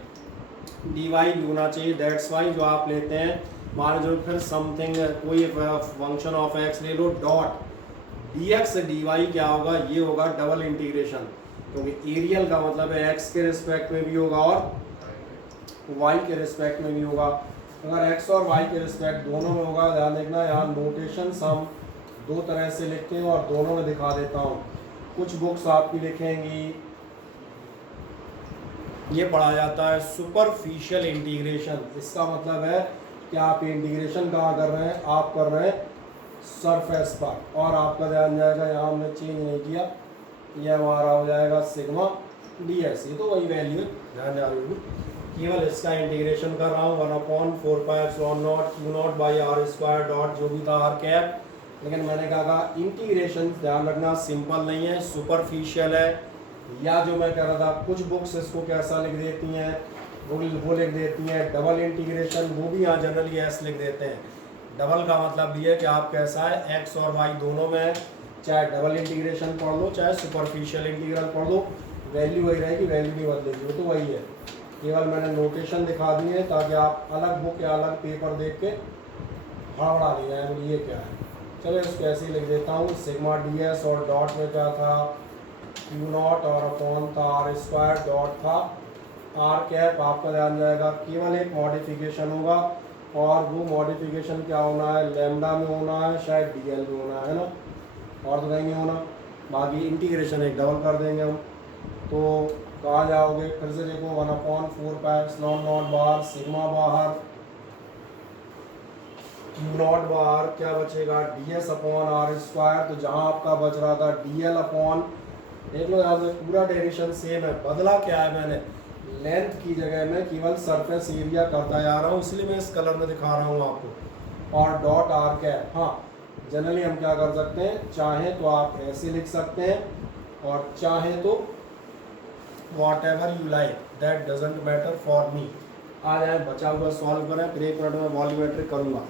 डी वाई भी होना चाहिए। दैट्स वाई जो आप लेते हैं, मान लो फिर समथिंग कोई फंक्शन ऑफ एक्स ले लो, dot D X D Y क्या होगा, ये होगा डबल इंटीग्रेशन, क्योंकि एरियल का मतलब है एक्स के रिस्पेक्ट में भी होगा और वाई के रिस्पेक्ट में भी होगा। अगर एक्स और वाई के रिस्पेक्ट दोनों में होगा, ध्यान देखना यहाँ नोटेशन हम 2 तरह से लिखते हैं और दोनों में दिखा देता हूँ। कुछ बुक्स आपकी लिखेंगी ये पढ़ा जाता है सुपरफिशियल इंटीग्रेशन। इसका मतलब है कि आप इंटीग्रेशन कहाँ कर रहे हैं, आप कर रहे हैं सरफेस पर, और आपका ध्यान जाएगा, यहाँ हमने चेंज नहीं किया, ये हमारा हो जाएगा सिग्मा ds। ये तो वही वैल्यू है, ध्यान जा रही होगी। केवल इसका इंटीग्रेशन कर रहा हूँ 1/4πε0 Q0 by R square dot जो भी था आर कैप। लेकिन मैंने कहा इंटीग्रेशन ध्यान रखना सिंपल नहीं है, सुपरफिशियल है। या जो मैं कह रहा था, कुछ बुक्स इसको कैसा लिख देती हैं, वो लिख देती हैं डबल इंटीग्रेशन, वो भी यहाँ जनरली एस लिख देते हैं। डबल का मतलब ये है कि आप कैसा है एक्स और वाई दोनों में है, चाहे डबल इंटीग्रेशन पढ़ लो चाहे सुपरफिशियल इंटीग्रल पढ़ लो, वैल्यू वही रहेगी, वैल्यू नहीं बदलेगी, वो तो वही है। केवल मैंने नोटेशन दिखा दी है ताकि आप अलग बुक या अलग पेपर देख के हड़बड़ा नहीं जाए ये क्या है। चलो इसको ऐसे ही लिख देता हूँ, सिग्मा ds और डॉट में क्या था Q0 और अपॉन था आर स्क्वायर डॉट था आर कैप। आपका ध्यान जाएगा केवल एक मॉडिफिकेशन होगा, और वो मॉडिफिकेशन क्या होना है, लैम्डा में होना है, शायद dl में होना है ना, और तो कहीं नहीं होना। बाकी इंटीग्रेशन एक डबल कर देंगे हम। तो कहाँ जाओगे, फिर से देखो 1/4πε0 बाहर, सिग्मा बाहर, Q0 बाहर, क्या बचेगा ds अपॉन आर स्क्वायर। तो जहाँ आपका बच रहा था dl अपॉन, देख लो यहाँ से पूरा डेरिवेशन सेम है, बदला क्या है मैंने, लेंथ की जगह में केवल सरफेस एरिया करता जा रहा हूँ, इसलिए मैं इस कलर में दिखा रहा हूँ आपको। और डॉट आर कैप, हाँ जनरली हम क्या कर सकते हैं, चाहे तो आप ऐसे लिख सकते हैं, और चाहे तो whatever you like, that doesn't matter for me. आ जाए बचा हुआ सॉल्व करें, फिर 1 मिनट में वॉल्यूमेट्रिक करूँगा।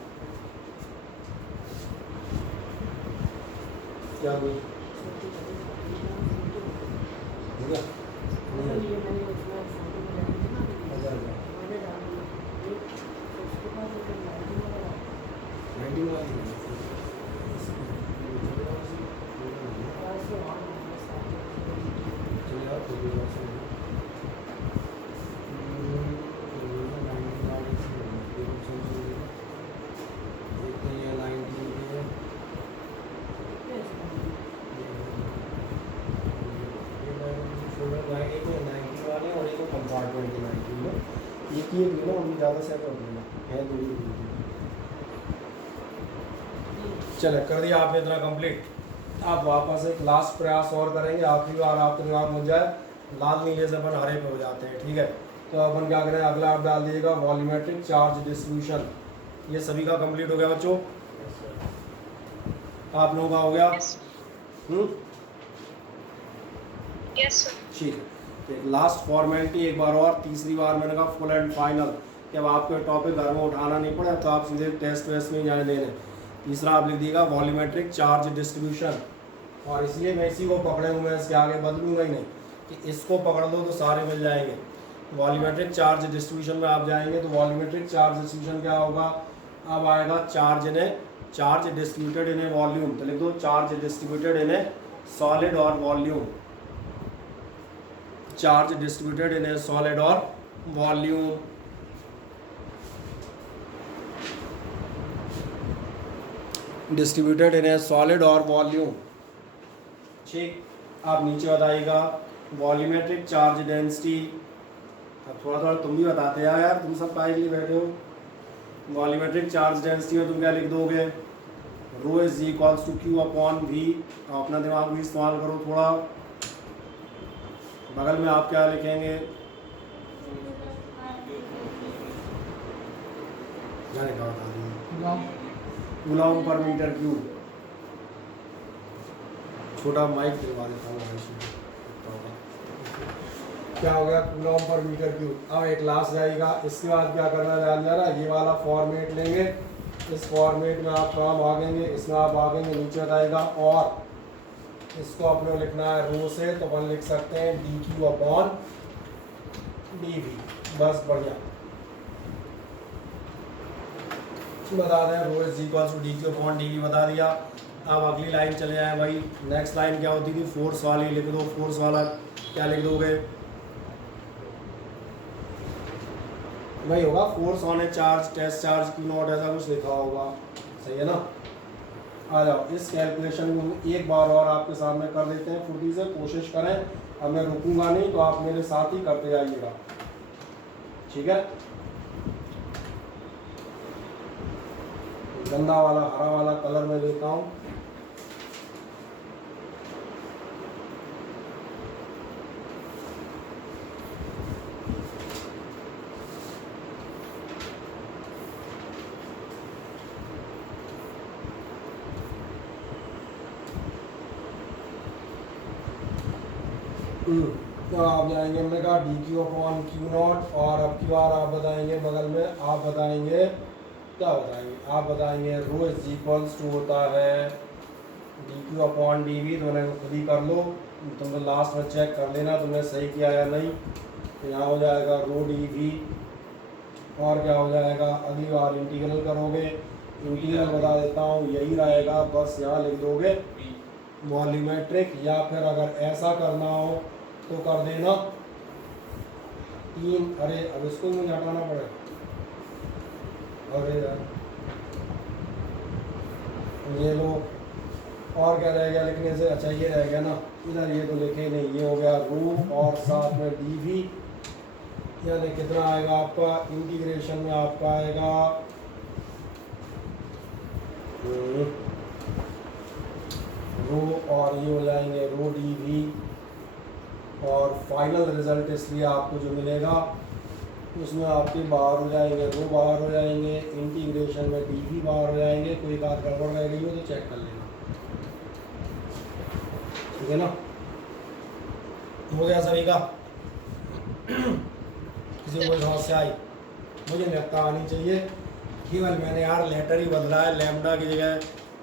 क्या बोल चले कर दिया आपने इतना कंप्लीट। आप वापस एक लास्ट प्रयास और करेंगे, आखिरी बार आपको दिमाग मिल जाए, लाल नीले से अपन हरे पे हो जाते हैं, ठीक है। तो अपन क्या करें, अगला आप डाल दीजिएगा वॉल्यूमेट्रिक चार्ज डिस्ट्रीब्यूशन। ये सभी का कंप्लीट हो गया बच्चों, आप लोगों का हो गया? Yes sir. ठीक है, तो लास्ट फॉर्मेलिटी एक बार और, तीसरी बार मैंने कहा फुल एंड फाइनल, कि अब आपको टॉपिक घर में उठाना नहीं पड़ा, तो आप सीधे टेस्ट वेस्ट में जाने देने। तीसरा आप लिख दिएगा वॉल्यूमेट्रिक चार्ज डिस्ट्रीब्यूशन, और इसलिए मैं इसी को पकड़े हुए मैं इसके आगे बदलूंगा ही नहीं, कि इसको पकड़ लो तो सारे मिल जाएंगे। वॉल्यूमेट्रिक चार्ज डिस्ट्रीब्यूशन में आप जाएंगे तो वॉल्यूमेट्रिक चार्ज डिस्ट्रीब्यूशन क्या होगा, अब आएगा charge distributed in a volume. तो लिख दो charge distributed in a solid और volume, charge distributed in a solid और volume. Distributed in a solid और वॉल्यूम, ठीक। आप नीचे बताइएगा वॉल्यूमेट्रिक चार्ज डेंसिटी। अब थोड़ा थोड़ा तुम भी बताते हैं यार, तुम सब काहे के लिए बैठे हो। वॉल्यूमेट्रिक चार्ज डेंसिटी में तुम क्या लिख दोगे, rho is equals to Q upon V. अपना दिमाग भी इस्तेमाल करो थोड़ा। बगल में आप क्या लिखेंगे, जाने का बता दीजिए, कूलॉम पर मीटर क्यूब। छोटा माइक दिलवा देता हूँ, क्या हो गया कूलॉम पर मीटर क्यूब। अब एक लास्ट जाएगा, इसके बाद क्या करना ध्यान जा रहा है, ये वाला फॉर्मेट लेंगे, इस फॉर्मेट में आप काम आगेंगे, इसमें आप आगेंगे नीचे बताएगा, और इसको अपने लिखना है रो से, तो अपन लिख सकते हैं D Q upon D V, बस बढ़िया बता दें, rho is equal to D Q upon D V बता दिया। अब अगली लाइन चले जाएँ भाई, नेक्स्ट लाइन क्या होती थी, फोर्स वाली, लिख दो फोर्स वाला, क्या लिख दोगे वही होगा, force on a charge, test charge Q naught, ऐसा कुछ लिखा होगा, सही है ना। आ जाओ, इस कैलकुलेशन को एक बार और आपके सामने कर देते हैं, फुर्ती से कोशिश करें अब मैं रुकूंगा नहीं, तो आप मेरे साथ ही करते जाइएगा, ठीक है। गंदा वाला हरा वाला कलर मैं लेता हूँ। तो आप जाएंगे, हमने कहा D Q upon Q not, और अब की बार आप बताएंगे बगल में, आप बताएंगे क्या बताएंगे, आप बताएंगे रो इज इक्वल्स टू होता है D Q upon D V. तो मैंने खुद ही कर लो, तुम तो लास्ट में चेक कर लेना तुमने सही किया या नहीं। तो यहाँ हो जाएगा रो डी वी, और क्या हो जाएगा, अगली बार इंटीग्रल करोगे, इंटीग्रल बता देता हूँ यही रहेगा, बस यहाँ लिख दोगे वॉल्यूमेट्रिक, या फिर अगर ऐसा करना हो तो कर देना 3, अरे अब इसको मुझे हटाना पड़ेगा, अरे यार ये लो, और क्या रह गया लिखने से, अच्छा ये रह गया ना इधर, ये तो लिखे नहीं, ये हो गया रो और साथ में डी वी, यानी कितना आएगा आपका इंटीग्रेशन में, आपका आएगा रो, और ये हो जाएंगे रो डी वी, और फाइनल रिजल्ट इसलिए आपको जो मिलेगा उसमें आपके बाहर हो जाएंगे, रो बाहर हो जाएंगे, इंटीग्रेशन में डी वी बाहर हो जाएंगे। कोई बात गड़बड़ रह गई हो तो चेक कर लेना, ठीक है ना। हो गया सभी का, किसी को कोई समस्या आई? मुझे लगता आनी चाहिए, केवल मैंने यार लेटर ही बदला है, लैम्डा की जगह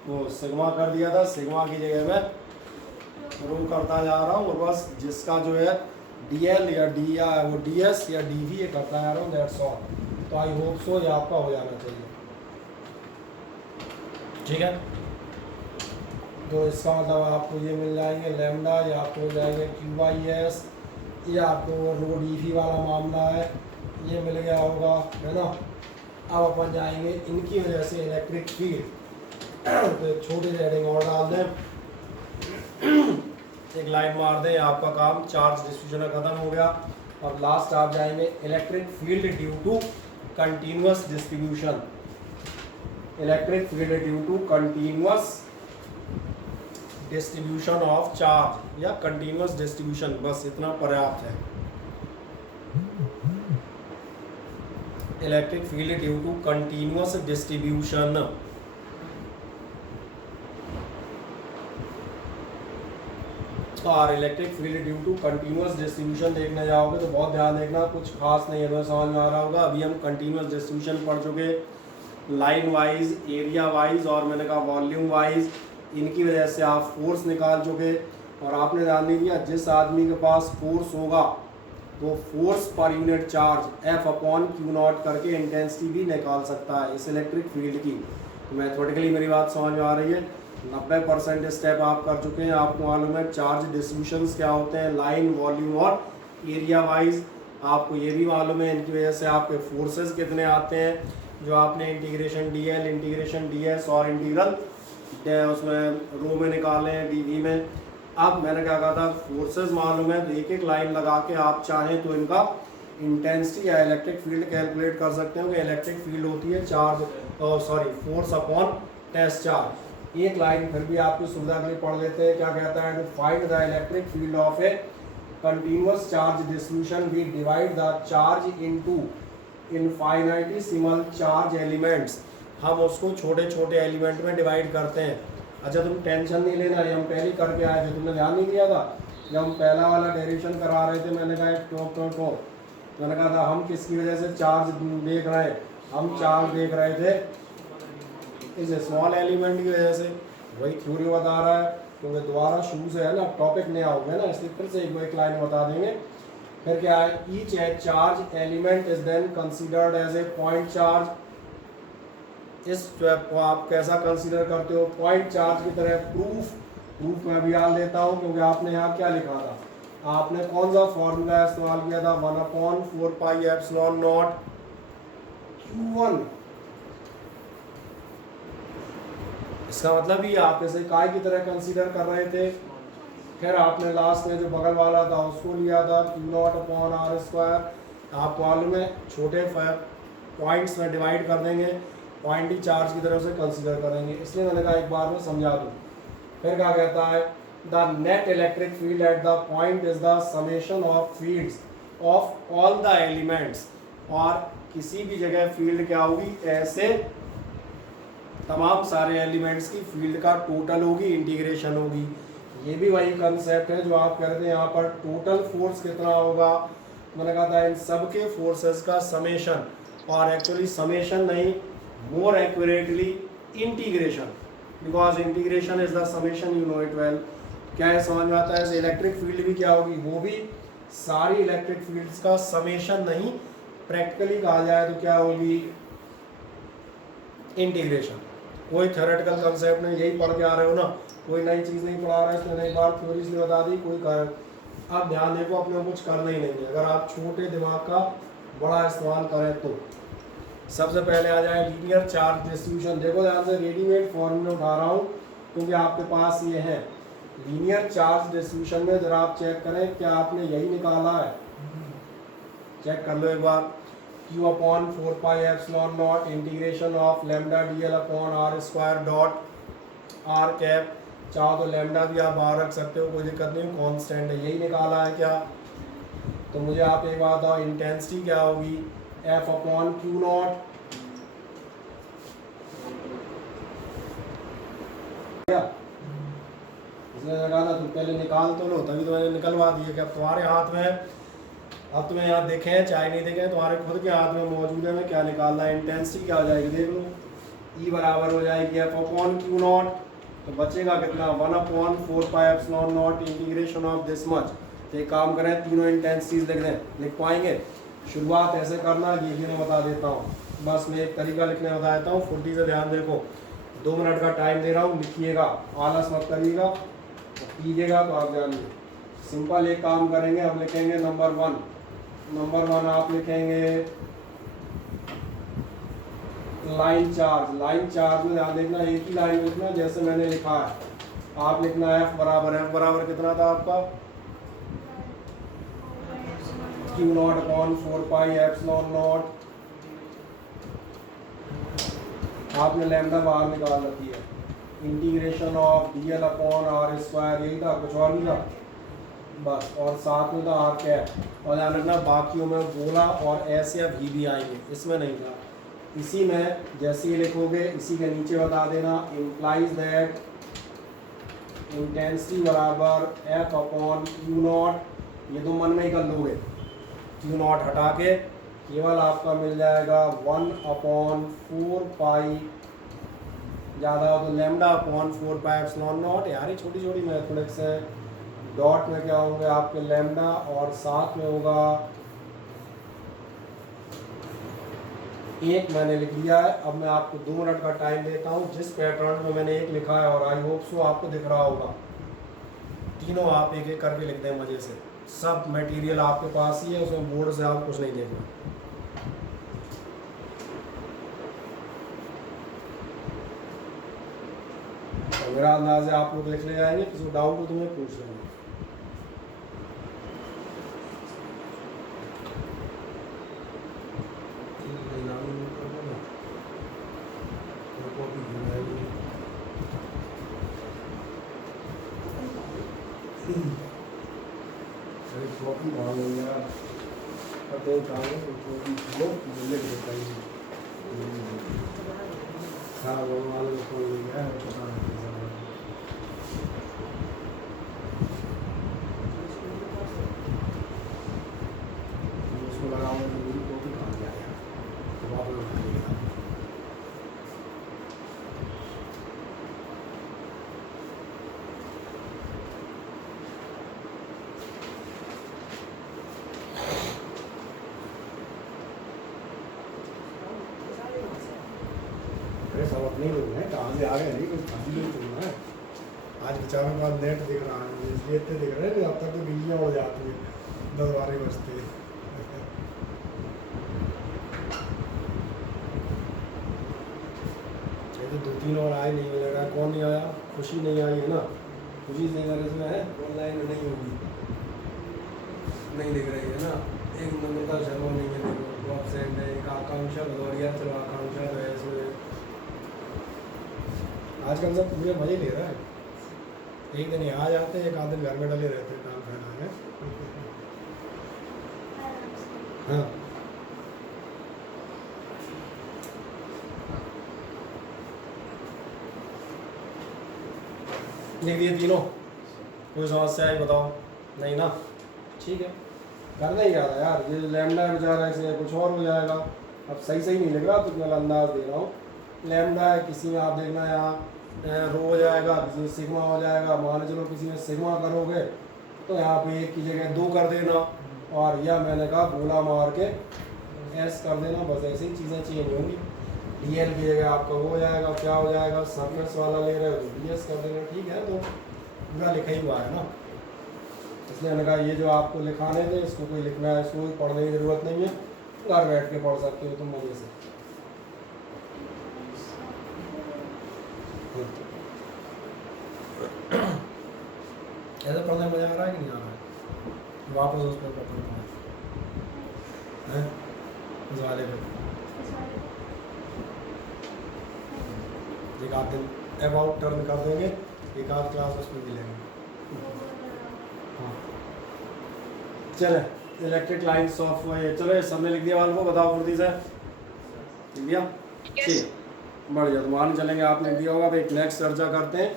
वो सिग्मा कर दिया था, सिग्मा की जगह मैं रो करता जा रहा हूँ, और बस जिसका जो है डी एल या डी या वो डी एस या डी वी ये करता जा रहा हूँ, दैट्स ऑल। तो आई होप सो ये आपका हो जाना चाहिए, ठीक है। तो इसका मतलब आपको ये मिल जाएंगे लैम्डा, ये आपको हो जाएंगे क्यू वाई एस, ये आपको रो डी वी वाला मामला है, ये मिल गया होगा, है ना। अब अपन जाएंगे इनकी वजह से इलेक्ट्रिक फील्ड, तो छोटे से हेडिंग और डाल दें, एक लाइन मार दें, आपका काम चार्ज डिस्ट्रीब्यूशन खत्म हो गया। और लास्ट आप जाएंगे electric field due to continuous distribution, electric field due to continuous distribution of charge या कंटिन्यूअस डिस्ट्रीब्यूशन, बस इतना पर्याप्त है। Electric field due to continuous distribution, और electric field due to continuous distribution देखने जाओगे तो बहुत ध्यान देखना, कुछ खास नहीं है, तो समझ में आ रहा होगा। अभी हम कंटिन्यूअस डिस्ट्रीब्यूशन पढ़ चुके, लाइन वाइज, एरिया वाइज, और मैंने कहा वॉल्यूम वाइज, इनकी वजह से आप फोर्स निकाल चुके। और आपने ध्यान नहीं दिया, जिस आदमी के पास फोर्स होगा वो force per unit charge F upon Q not करके इंटेंसिटी भी निकाल सकता है इस इलेक्ट्रिक फील्ड की। तो मैथमेटिकली मेरी बात समझ में आ रही है। 90% स्टेप आप कर चुके हैं, आपको मालूम है चार्ज डिस्ट्रीब्यूशंस क्या होते हैं, लाइन, वॉल्यूम और एरिया वाइज। आपको ये भी मालूम है इनकी वजह से आपके फोर्सेस कितने आते हैं, जो आपने integration D L, integration D S और इंटीग्रल उसमें रो में निकाले हैं, डी वी में। अब मैंने क्या कहा था, फोर्सेस मालूम है तो एक एक लाइन लगा के आप चाहें तो इनका इंटेंसिटी या इलेक्ट्रिक फील्ड कैलकुलेट कर सकते हो कि इलेक्ट्रिक फील्ड होती है charge, force upon test charge. एक लाइन फिर भी आपकी सुविधा के लिए पढ़ लेते हैं, क्या कहता है, to find the electric field of a continuous charge distribution we divide the charge into infinitesimal charge elements. हम उसको छोटे छोटे एलिमेंट में डिवाइड करते हैं। अच्छा तुम टेंशन नहीं लेना, ये हम पहले ही करके आए थे, तुमने ध्यान नहीं दिया था जब हम पहला वाला डेरिवेशन करा रहे थे। मैंने कहा टॉप मैंने कहा था हम किसकी वजह से चार्ज देख रहे हैं, हम चार्ज देख रहे थे इस स्मॉल एलिमेंट की वजह से। वही थ्योरी बता रहा है, क्योंकि दोबारा शुरू से है ना, टॉपिक नया हो गया ना, इसलिए फिर से एक लाइन बता देंगे। फिर क्या है, each charge element is then considered as a point charge. इस को आप कैसा कंसीडर करते हो, पॉइंट चार्ज की तरह। प्रूफ मैं भी डाल देता हूँ, क्योंकि आपने यहाँ क्या लिखा था, आपने कौन सा फॉर्मूला इस्तेमाल किया था, 1/4 पाई एप्सिलॉन नॉट Q1। इसका मतलब ही आप इसे काय की तरह कंसीडर कर रहे थे, फिर आपने लास्ट में जो बगल वाला था उसको लिया था Q0/r²। आपको मालूम है छोटे पॉइंट्स में डिवाइड कर देंगे, पॉइंट ही चार्ज की तरफ से कंसीडर करेंगे, इसलिए मैंने कहा एक बार में समझा दूँ। फिर क्या कहता है, the net electric field at the point is the summation of fields of all the elements. और किसी भी जगह फील्ड क्या होगी, ऐसे तमाम सारे एलिमेंट्स की फील्ड का टोटल होगी, इंटीग्रेशन होगी। ये भी वही कंसेप्ट है जो आप कहते हैं यहाँ पर टोटल फोर्स कितना होगा, मैंने कहा था इन सब के फोर्सेस का समेशन, और एक्चुअली समेशन नहीं, मोर accurately integration, because integration is the summation, you know it well. क्या है, समझ में आता है। इलेक्ट्रिक फील्ड भी क्या होगी, वो भी सारी इलेक्ट्रिक फील्ड्स का समेशन नहीं, प्रैक्टिकली कहा जाए तो क्या होगी, इंटीग्रेशन। कोई थ्योरेटिकल कंसेप्ट नहीं, यही पढ़ के आ रहे हो ना, कोई नई चीज़ नहीं पढ़ा रहा है, इसमें नई बात थ्योरी से बता दी, कोई आप ध्यान देखो, अपने कुछ करना ही नहीं है अगर आप छोटे दिमाग का बड़ा इस्तेमाल करें तो। सबसे पहले आ जाए लीनियर चार्ज डिस्ट्रीब्यूशन। देखो ध्यान से, रेडीमेड फॉर्मूला उठा रहा हूँ क्योंकि आपके पास ये है। लीनियर चार्ज डिस्ट्रीब्यूशन में जरा आप चेक करें, क्या आपने यही निकाला है, चेक कर लो एक बार। Q/4πε0 integration of lambda dl/r² dot r cap. चाहो तो लैम्डा भी आप बाहर रख सकते हो, कोई दिक्कत नहीं, कांस्टेंट है, यही निकाला है क्या। तो मुझे आप एक बात बताओ, इंटेंसिटी क्या होगी, F/Q0 इसने लगा था, तुम पहले निकाल तो लो, तभी तो मैंने निकलवा दिया कि अब तुम्हारे हाथ में है। अब तुम्हें यहाँ देखें चाहे नहीं देखें, तुम्हारे खुद के हाथ में मौजूद है, मैं क्या निकालना है। इंटेंसिटी क्या हो जाएगी, देख लो, E बराबर हो जाएगी F/Q0, तो बचेगा कितना, 1/4πε0 इंटीग्रेशन ऑफ दिस मच। तो एक काम करें, तीनों इंटेंसिटीज लिख दें, लिख पाएंगे। शुरुआत ऐसे करना, ये भी मैं बता देता हूँ, बस मैं एक तरीका लिखने बता देता हूँ, फुर्ती से ध्यान देखो। 2 मिनट का टाइम दे रहा हूँ, लिखिएगा, आलस मत करिएगा, कीजिएगा तो आप जानिए। सिंपल एक काम करेंगे, अब लिखेंगे नंबर वन आप लिखेंगे लाइन चार्ज। लाइन चार्ज में ध्यान देखना, एक ही लाइन लिखना जैसे मैंने लिखा है। आप लिखना F बराबर कितना था आपका, Q0/4πε0। आपने लैम्डा बाहर निकाल रखी है, इंटीग्रेशन ऑफ dl/r², यही था, कुछ और नहीं था बस, और साथ में था r कैप। और ध्यान रखना बाकियों में गोला और एस या भी आएंगे, इसमें नहीं था। इसी में जैसे ही लिखोगे, इसी के नीचे बता देना, इम्प्लाइज दैट इंटेंसिटी बराबर F/Q0। ये तो मन में ही कर लोगे, Q0 हटा के केवल आपका मिल जाएगा 1/4π, ज़्यादा हो तो λ/4πε0। यार ये छोटी छोटी मैथमेटिक्स है। डॉट में क्या होंगे आपके लैम्डा, और साथ में होगा एक, मैंने लिख लिया है। अब मैं आपको 2 मिनट का टाइम देता हूँ, जिस पैटर्न में मैंने एक लिखा है, और आई होप सो आपको दिख रहा होगा, तीनों आप एक एक करके लिख दें मज़े से। सब मटेरियल आपके पास ही है, उसमें बोर्ड से आप कुछ नहीं देखना। तो मेरा अंदाज है आप लोग लिख ले जाएंगे, किसी को डाउट हो तो मैं पूछ लेंगे। कॉपी मांगो यार, पते कहाँ कॉपी वो बोले देता ही हाँ, वो वाले को लिया है, पता नहीं उसको लगाऊंगा तो मेरी कॉपी कहाँ जाएगा, तो वापस उठाएगा। सब अपने लोग हैं, कहाँ से आ गए, नहीं कुछ खासी लोग चल रहा है। आज बेचारों के पास नेट दिख रहा है, इसलिए इतने दिख रहे हैं, अब तक तो बिजलियाँ उड़ जाती है, 10-12 बजते हैं। ये तो 2-3 और आए नहीं, लग रहा कौन नहीं आया, खुशी नहीं आई है ना। खुशी नहीं इसमें है, ऑनलाइन में नहीं होगी, नहीं दिख रही है ना। एक नम्रता शर्मा नहीं है, देखो वो एबसेंट है। एक आकांक्षा भदौरिया, चलो आकांक्षा तो है इसमें। आजकल सब पूरे मजे ले रहा है, एक दिन यहाँ आ जाते हैं, एक आध दिन घर में डले रहते हैं, काम करना है। हाँ लिख दिए तीनों, कोई समस्या है बताओ? नहीं ना, ठीक है। करना ही यार यार, ये लैम्डा बेचारा ऐसे कुछ और हो जाएगा। अब सही सही नहीं लिख रहा तो मैं अंदाज दे रहा हूँ। लैम्डा है, किसी में आप देखना यहाँ रो हो जाएगा, किसी में सिग्मा हो जाएगा। मान चलो किसी में सिग्मा करोगे तो यहाँ पे एक की जगह 2 कर देना, और या मैंने कहा गोला मार के एस कर देना, बस ऐसी ही चीज़ें चेंज होंगी। डी एल की जगह आपका वो हो जाएगा, क्या हो जाएगा, सरफेस वाला ले रहे हो तो डी एस कर देना, ठीक है। तो पूरा लिखा ही हुआ है ना, इसलिए मैंने कहा ये जो आपको लिखाने थे इसको कोई लिखना है, इसको कोई पढ़ने की ज़रूरत नहीं है, घर बैठ के पढ़ सकते हो तुम मज़े से। ऐसा पढ़ने में मज़ा आ रहा है कि नहीं आ रहा है? वापस उस पर पढ़ना है उस वाले पे। एक आध दिन अबाउट टर्न कर देंगे, एक आध क्लास उसमें मिलेंगे। हाँ चले, इलेक्ट्रिक लाइन्स ऑफ, चलो ये सबने लिख दिया वाल को, बताओ फुर्ती से लिख दिया? ठीक बढ़िया, तो मान चलेंगे आपने लिख दिया होगा। अब एक नेक्स्ट चर्चा करते हैं,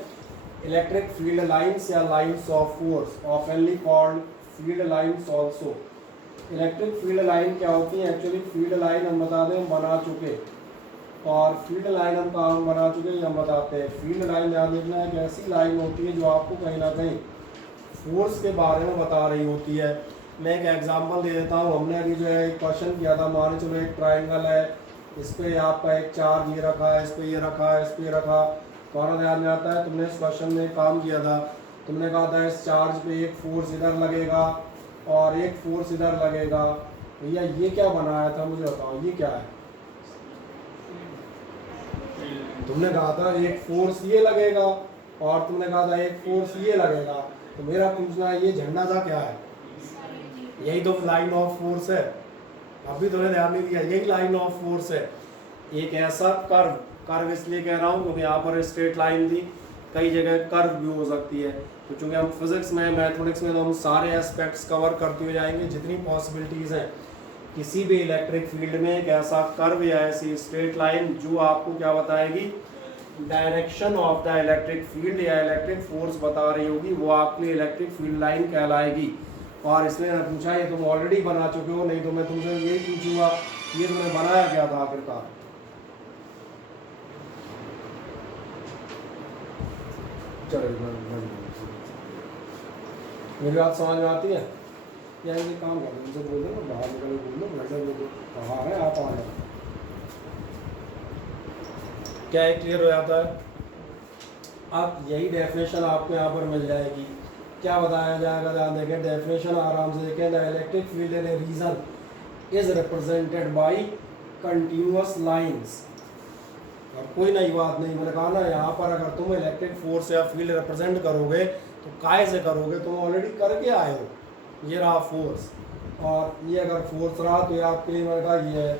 इलेक्ट्रिक फील्ड लाइन्स या lines of force, ऑफनली called field lines also. Electric field line क्या होती है? एक्चुअली फील्ड लाइन हम बता दें, हम बना चुके, और फील्ड लाइन हम कहाँ बना चुके ये हम बताते हैं। फील्ड लाइन ध्यान देखना है कि ऐसी लाइन होती है जो आपको कहीं ना कहीं फोर्स के बारे में बता रही होती है। मैं एक एग्जांपल दे देता हूँ। हमने अभी जो है एक क्वेश्चन किया था, मान चलो एक ट्राइंगल है, इस पर आपका एक चार्ज ये रखा है, इस पर ये रखा है, इस पर रखा, तुम्हारा ध्यान में आता है तुमने इस क्वेश्चन में काम किया था, तुमने कहा था इस चार्ज पे एक फोर्स इधर लगेगा और एक फोर्स इधर लगेगा। भैया ये क्या बनाया था मुझे बताओ, ये क्या है? तुमने कहा था एक फोर्स ये लगेगा और तुमने कहा था एक फोर्स ये लगेगा, तो मेरा पूछना है ये झंडा सा क्या है? यही तो लाइन ऑफ फोर्स है। अभी तुमने ध्यान नहीं दिया, यही लाइन ऑफ फोर्स है। एक ऐसा कर्व, कर्व इसलिए कह रहा हूँ क्योंकि यहाँ पर स्ट्रेट लाइन थी, कई जगह कर्व भी हो सकती है। तो चूँकि हम फिजिक्स में, मैथमेटिक्स में तो हम सारे एस्पेक्ट्स कवर करते हुए जाएंगे, जितनी पॉसिबिलिटीज़ हैं किसी भी इलेक्ट्रिक फील्ड में। एक ऐसा कर्व या ऐसी स्ट्रेट लाइन जो आपको क्या बताएगी, direction of the electric field या इलेक्ट्रिक फोर्स बता रही होगी, वो आपके लिए इलेक्ट्रिक फील्ड लाइन कहलाएगी। और इसमें मैंने पूछा ये तुम ऑलरेडी बना चुके हो, नहीं तो मैं तुमसे यही पूछूंगा ये तुमने बनाया क्या था आखिरकार? चलो मेरी बात समझ में आती है? या ये काम कर उनसे बोल दो ना, बाहर निकल बोल दो, घर से बोल दो बाहर है आप आ जाओ, क्या है, क्लियर हो जाता है? अब यही डेफिनेशन आपको यहाँ पर मिल जाएगी। क्या बताया जाएगा, ध्यान देखें डेफिनेशन आराम से देखें। The electric field in a region is represented by continuous lines. और कोई नई बात नहीं, मैंने कहा ना यहाँ पर अगर तुम इलेक्ट्रिक फोर्स या फील्ड रिप्रेजेंट करोगे तो काय से करोगे, तुम ऑलरेडी करके आए हो। ये रहा फोर्स, और ये अगर फोर्स रहा तो ये आपके लिए मैंने कहा ये है।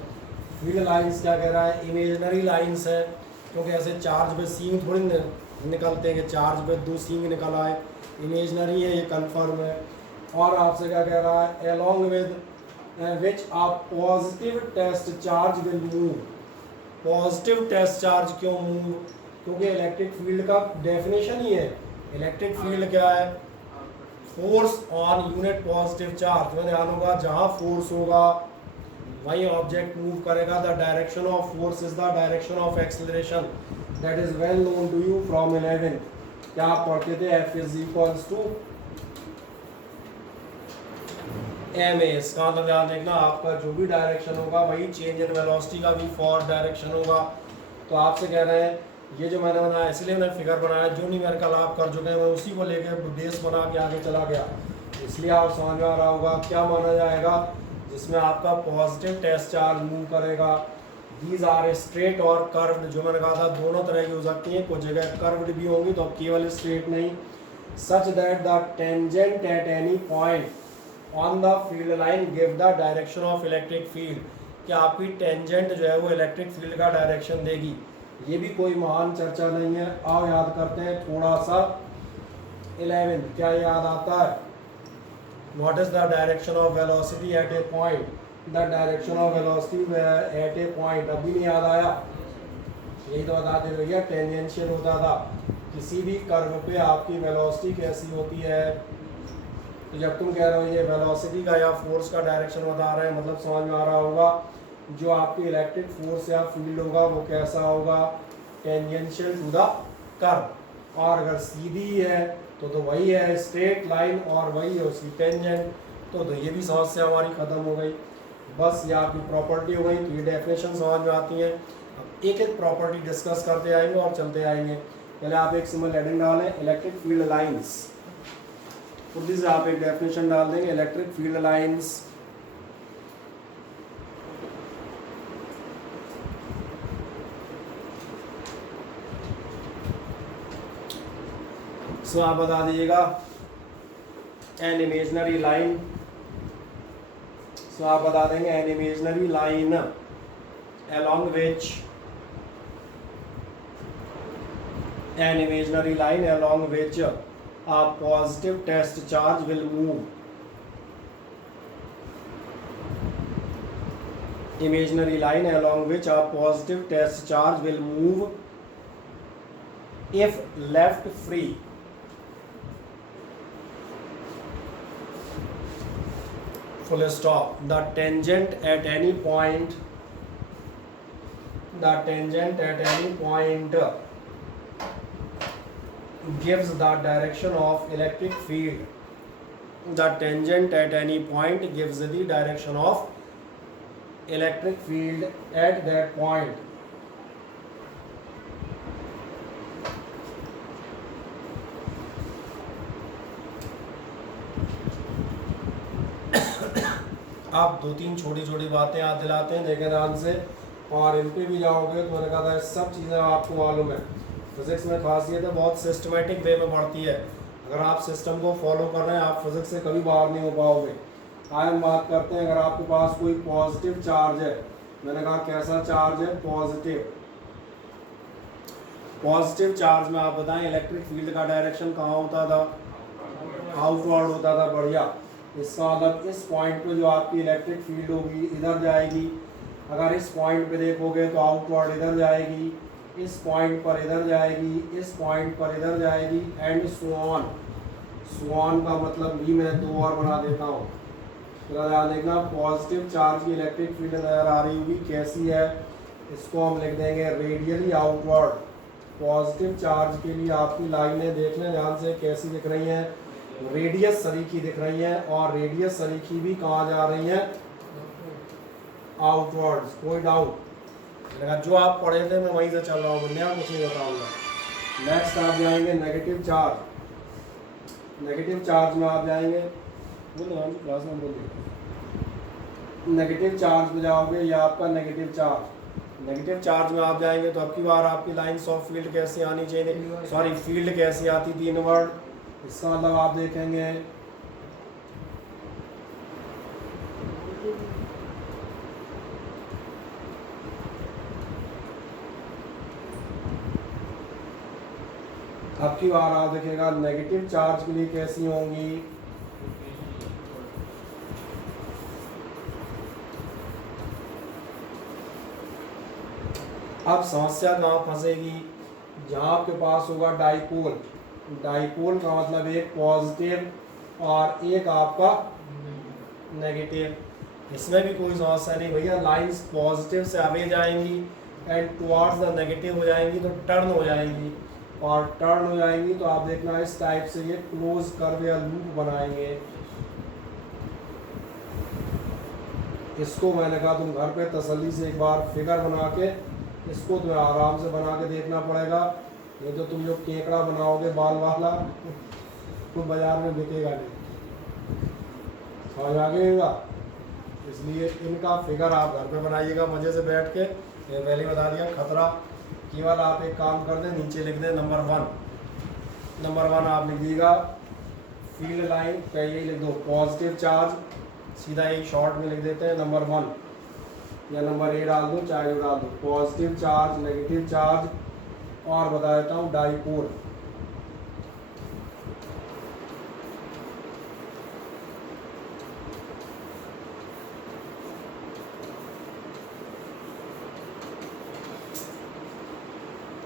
फील्ड लाइंस क्या कह रहा है, इमेजनरी लाइंस है, क्योंकि ऐसे चार्ज पे सींग थोड़ी निकलते हैं कि चार्ज पे 2 सींग निकल आए, इमेजनरी है, ये कन्फर्म है। और आपसे क्या कह रहा है, along with which a positive test charge will move. Positive test charge क्यों मूव? क्योंकि इलेक्ट्रिक फील्ड का डेफिनेशन ही है, इलेक्ट्रिक फील्ड क्या है, force on unit positive charge. में ध्यान होगा जहाँ फोर्स होगा वही ऑब्जेक्ट मूव करेगा। The direction of force is the direction of acceleration, that is well known to you from 11। क्या आप पढ़ते थे, F इज इक्वल्स टू ma। इसका मतलब ध्यान देखना, आपका जो भी डायरेक्शन होगा वही चेंज इन वेलोसिटी का भी फॉरवर्ड डायरेक्शन होगा। तो आपसे कह रहे हैं ये जो मैंने बनाया, इसलिए मैंने फिगर बनाया, जो न्यूमेरिकल आप कर चुके हैं मैं उसी को लेकर बेस बना के आगे चला गया। इसलिए आप समझ में आ रहा होगा क्या माना जाएगा, जिसमें आपका पॉजिटिव टेस्ट चार्ज मूव करेगा। दीज आर स्ट्रेट और कर्व्ड, जो मैंने कहा था दोनों तरह की हो सकती हैं, कुछ जगह कर्व्ड भी होंगी तो केवल स्ट्रेट नहीं, such that the tangent at any point on the field line give the direction of electric field, कि आपकी टेंजेंट जो है वो इलेक्ट्रिक फील्ड का डायरेक्शन देगी। ये भी कोई महान चर्चा नहीं है। आओ याद करते हैं थोड़ा सा 11, क्या याद आता है? What is the direction of velocity at a point? The direction of velocity at a point, अभी नहीं याद आया? यही तो बताते थे भैया, टेंजेंशियल होता था। किसी भी कर्व पे आपकी वेलोसिटी कैसी होती है, तो जब तुम कह रहे हो ये वेलोसिटी का या फोर्स का डायरेक्शन बता रहे हैं, मतलब समझ में आ रहा होगा जो आपकी इलेक्ट्रिक फोर्स या फील्ड होगा वो कैसा होगा, टेंजेंशियल टू द कर्व। और अगर सीधी है तो वही है स्ट्रेट लाइन और वही है उसकी टेंजेंट, तो ये भी समस्या हमारी खत्म हो गई। बस ये आपकी प्रॉपर्टी हो गई, तो ये डेफिनेशन समझ में आती हैं। अब एक एक प्रॉपर्टी डिस्कस करते आएंगे और चलते आएंगे। पहले आप एक सिंपल हेडिंग डालें, इलेक्ट्रिक फील्ड लाइंस। उर्दू से आप एक डेफिनेशन डाल देंगे, इलेक्ट्रिक फील्ड लाइंस। सो आप बता दीजिएगा एन इमेजनरी लाइन। सो आप बता देंगे an imaginary line along which an imaginary line along which a positive test charge will move. Imaginary line along which a positive test charge will move if left free. Full stop. The tangent at any point gives the direction of electric field. The tangent at any point gives the direction of electric field at that point. आप दो तीन छोटी छोटी बातें याद दिलाते हैं, देखें ध्यान से, और इन पे भी जाओगे तो मैंने कहा था सब चीज़ें आपको मालूम है। फिजिक्स में खासियत है बहुत सिस्टमेटिक वे में बढ़ती है। अगर आप सिस्टम को फॉलो कर रहे हैं आप फिजिक्स से कभी बाहर नहीं हो पाओगे। आज हम बात करते हैं, अगर आपके पास कोई पॉजिटिव चार्ज है, मैंने कहा कैसा चार्ज है, पॉजिटिव। पॉजिटिव चार्ज में आप बताएं इलेक्ट्रिक फील्ड का डायरेक्शन कहाँ होता था, आउटवर्ड होता था। बढ़िया। इसका मतलब इस पॉइंट पे जो आपकी इलेक्ट्रिक फील्ड होगी इधर जाएगी। अगर इस पॉइंट पे देखोगे तो आउटवर्ड इधर जाएगी, इस पॉइंट पर इधर जाएगी, इस पॉइंट पर इधर जाएगी, and so on. So on का मतलब भी मैं दो और बना देता हूँ। तो ध्यान देखना, पॉजिटिव चार्ज की इलेक्ट्रिक फील्ड नजर आ रही होगी, कैसी है, इसको हम लिख देंगे रेडियली आउटवर्ड। पॉजिटिव चार्ज के लिए आपकी लाइनें देख लें ध्यान से, कैसी दिख रही हैं, रेडियस सरीखी दिख रही हैं, और रेडियस सरीखी भी कहाँ जा रही हैं, आउटवर्ड्स। कोई डाउट? जो आप पढ़े थे मैं वहीं से चल रहा हूँ, नया कुछ नहीं बताऊंगा। नेक्स्ट आप जाएंगे नेगेटिव चार्ज। नेगेटिव चार्ज में आप जाएंगे, बोलो हम क्लास में बोलिए, नेगेटिव चार्ज में जाओगे, या आपका नेगेटिव चार्ज। नेगेटिव चार्ज में आप जाएंगे तो अब की बार आपकी लाइंस ऑफ फील्ड कैसी आनी चाहिए, सॉरी फील्ड कैसी आती थी, इनवर्ड। इसका मतलब आप देखेंगे अब की बार आप देखिएगा नेगेटिव चार्ज के लिए कैसी होंगी, अब समस्या कहाँ फंसेगी, जहाँ आपके पास होगा डाइपोल। डाइपोल का मतलब एक पॉजिटिव और एक आपका नेगेटिव। इसमें भी कोई समस्या नहीं भैया, लाइंस पॉजिटिव से अवे जाएंगी एंड टुवर्ड्स द नेगेटिव हो जाएंगी तो टर्न हो जाएंगी, और टर्न हो जाएंगी तो आप देखना इस टाइप से ये क्लोज कर्व या लूप बनाएंगे। इसको मैंने कहा तुम घर पे तसल्ली से एक बार फिगर बना के इसको तुम्हें आराम से बना के देखना पड़ेगा। ये तो तुम जो केकड़ा बनाओगे बाल वाला तो बाजार में बिकेगा नहीं, समझ आ गएगा। इसलिए इनका फिगर आप घर पे बनाइएगा मज़े से बैठ के। ये पहले बता दिया खतरा, केवल आप एक काम कर दें, नीचे लिख दें नंबर 1। नंबर 1 आप लिख दीजिएगा फील्ड लाइन पे, यही लिख दो पॉजिटिव चार्ज, सीधा एक शॉर्ट में लिख देते हैं नंबर 1 या नंबर ए डाल दो, चाहे जो डाल दो, पॉजिटिव चार्ज नेगेटिव चार्ज, और बता देता हूँ डाइपोल।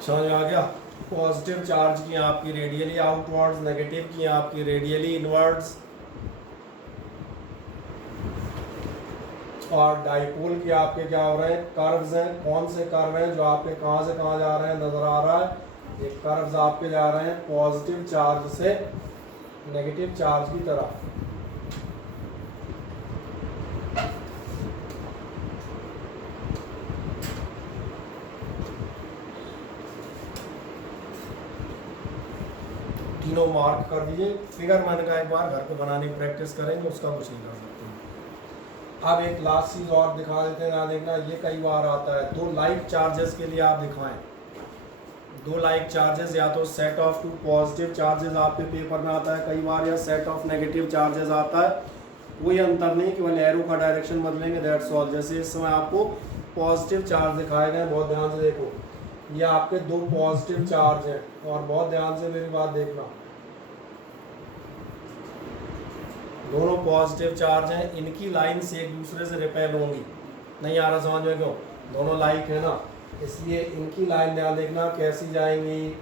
समझ में आ गया? पॉजिटिव चार्ज की आपकी रेडियली आउटवर्ड्स, नेगेटिव की आपकी रेडियली इनवर्ड्स, और डाइपोल की आपके क्या हो रहे हैं, कर्व्स हैं। कौन से कर्व हैं जो आपके कहाँ से कहाँ जा रहे हैं, नजर आ रहा है? ये कर्व्स आपके जा रहे हैं पॉजिटिव चार्ज से नेगेटिव चार्ज की तरफ। तीनों मार्क कर दीजिए। फिगर मैंने कहा एक बार घर पे बनाने की प्रैक्टिस करेंगे, उसका कुछ नहीं कर सकते। अब एक लास्ट चीज और दिखा देते हैं, ना देखना, ये कई बार आता है। 2 लाइक चार्जेस के लिए आप दिखाएं, 2 लाइक चार्जेस, या तो सेट ऑफ 2 पॉजिटिव चार्जेस आपके पेपर में आता है कई बार, या सेट ऑफ नेगेटिव चार्जेस आता है। कोई अंतर नहीं, केवल एरो का डायरेक्शन बदलेंगे, दैट्स ऑल। जैसे इस समय आपको पॉजिटिव चार्ज दिखाए गए, बहुत ध्यान से देखो, ये आपके 2 पॉजिटिव चार्ज हैं, और बहुत ध्यान से मेरी बात देखना, दोनों पॉजिटिव चार्ज हैं, इनकी लाइंस एक दूसरे से रिपेल होंगी। नहीं आ रहा समझ में? क्यों? दोनों लाइक है ना, इसलिए इनकी लाइन ध्यान देखना कैसी जाएंगी।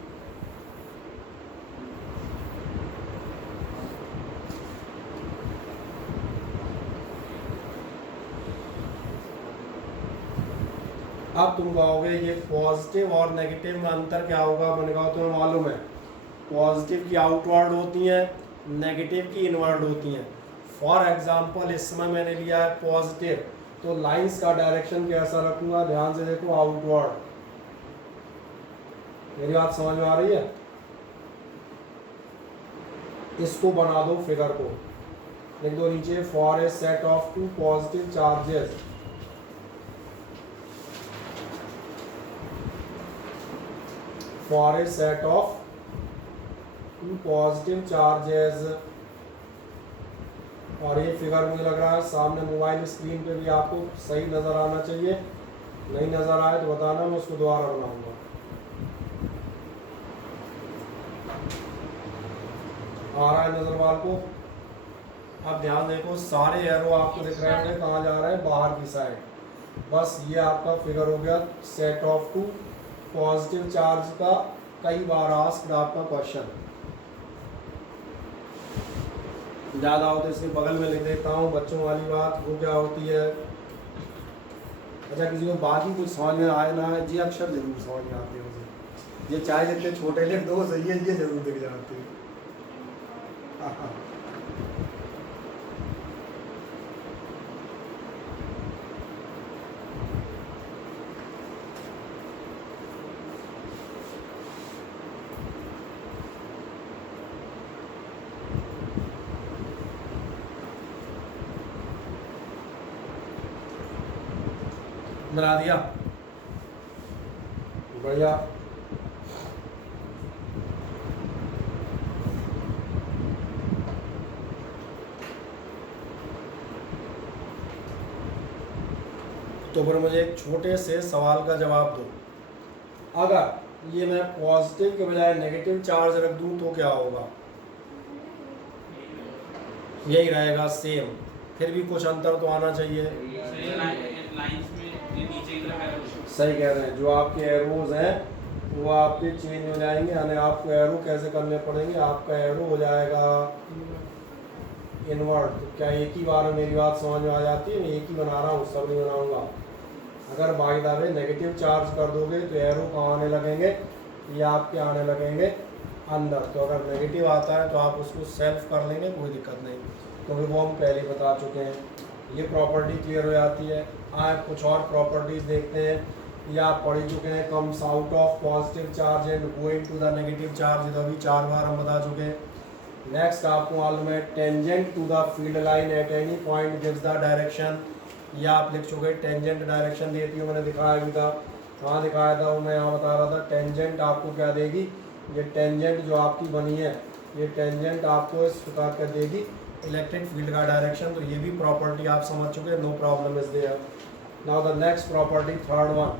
अब तुम कहोगे ये पॉजिटिव और नेगेटिव में अंतर क्या होगा? मैंने कहा तुम्हें मालूम है, पॉजिटिव की आउटवर्ड होती हैं, नेगेटिव की इनवर्ड होती हैं। फॉर एग्जांपल इस समय मैंने लिया है पॉजिटिव, तो लाइंस का डायरेक्शन कैसा रखूंगा? ध्यान से देखो, आउटवर्ड। मेरी बात समझ में आ रही है? इसको बना दो, फिगर को लिख दो नीचे, for a set of 2 positive charges, for a set of 2 positive charges। और ये फिगर मुझे लग रहा है सामने मोबाइल स्क्रीन पे भी आपको सही नज़र आना चाहिए, नहीं नज़र आए तो बताना, मैं उसको दोबारा बनाऊंगा। आ रहा है नज़र वाल को? अब ध्यान देखो, सारे एरो आपको दिख रहे हैं कहाँ जा रहे हैं, बाहर की साइड। बस ये आपका फिगर हो गया सेट ऑफ 2 पॉजिटिव चार्ज का कई बार आस्क्ड आपका क्वेश्चन। ज़्यादा हो तो इसके बगल में लिख देता हूँ, बच्चों वाली बात वो क्या होती है। अच्छा, किसी को बाकी कुछ समझ में आए ना आए, जी अक्षर जरूर समझ में आते हैं मुझे, ये चाहे जितने छोटे लिख दो सही है, ये जरूर दिख जाते हैं। बना दिया, बढ़िया। तो फिर मुझे एक छोटे से सवाल का जवाब दो, अगर ये मैं पॉजिटिव के बजाय नेगेटिव चार्ज रख दूं तो क्या होगा? यही रहेगा सेम, फिर भी कुछ अंतर तो आना चाहिए। सही कह रहे हैं, जो आपके एरोज हैं वो आपके चेंज हो जाएंगे, यानी आपको एरो कैसे करने पड़ेंगे, आपका एरो हो जाएगा इनवर्ट। तो क्या एक ही बार में मेरी बात समझ में आ जाती है? मैं एक ही बना रहा हूँ, सब नहीं बनाऊंगा। अगर by the way negative charge कर दोगे तो एरो कहाँ आने लगेंगे, ये आपके आने लगेंगे अंदर। तो अगर नेगेटिव आता है तो आप उसको सेल्फ कर लेंगे, कोई दिक्कत नहीं, क्योंकि वो हम पहले ही बता चुके हैं। ये प्रॉपर्टी क्लियर हो जाती है। आप कुछ और प्रॉपर्टीज देखते हैं, या आप पढ़ चुके हैं, comes out of positive charge and going to the negative charge, तो अभी 4 बार हम बता चुके हैं। नेक्स्ट आपको मालूम है tangent to the field line at any point gives the direction, या आप लिख चुके टेंजेंट डायरेक्शन देती हूँ, मैंने दिखाया भी था। कहाँ दिखाया था वो मैं यहाँ बता रहा था। टेंजेंट आपको क्या देगी, ये टेंजेंट जो आपकी बनी है, ये टेंजेंट आपको इस प्रकार का देगी इलेक्ट्रिक फील्ड का डायरेक्शन। तो ये भी प्रॉपर्टी आप समझ चुके हैं, no problem is there. Now the next property, third one,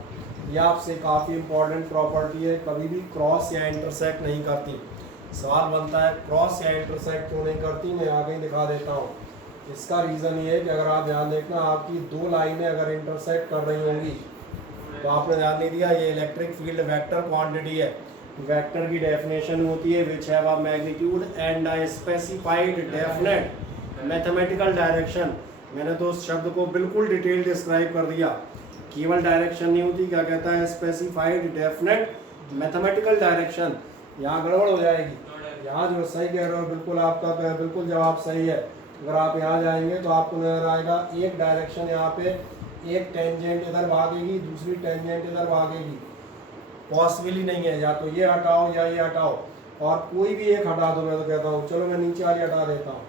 ये आपसे काफ़ी इंपॉर्टेंट प्रॉपर्टी है, कभी भी क्रॉस या इंटरसेक्ट नहीं करती। सवाल बनता है क्रॉस या इंटरसेक्ट क्यों नहीं करती, मैं आगे ही दिखा देता हूँ। इसका रीज़न ये है कि अगर आप ध्यान देखना, आपकी दो लाइनें अगर इंटरसेक्ट कर रही होंगी तो आपने ध्यान नहीं दिया, ये इलेक्ट्रिक फील्ड वेक्टर क्वांटिटी है। वेक्टर की डेफिनेशन होती है which have a magnitude and a specified definite mathematical direction. मैंने तो उस शब्द को बिल्कुल डिटेल डिस्क्राइब कर दिया। केवल डायरेक्शन नहीं होती, क्या कहता है, स्पेसिफाइड डेफिनेट मैथमेटिकल डायरेक्शन। यहाँ गड़बड़ हो जाएगी, यहाँ जो सही कह रहे हो बिल्कुल, आपका बिल्कुल जवाब सही है। अगर आप यहाँ जाएंगे तो आपको नजर आएगा एक डायरेक्शन यहाँ पे, एक टेंजेंट इधर भागेगी, दूसरी टेंजेंट इधर भागेगी। पॉसिबल ही नहीं है, या तो ये हटाओ या ये हटाओ, और कोई भी एक हटा दो। मैं तो कहता हूँ चलो मैं नीचे वाली हटा देता हूँ।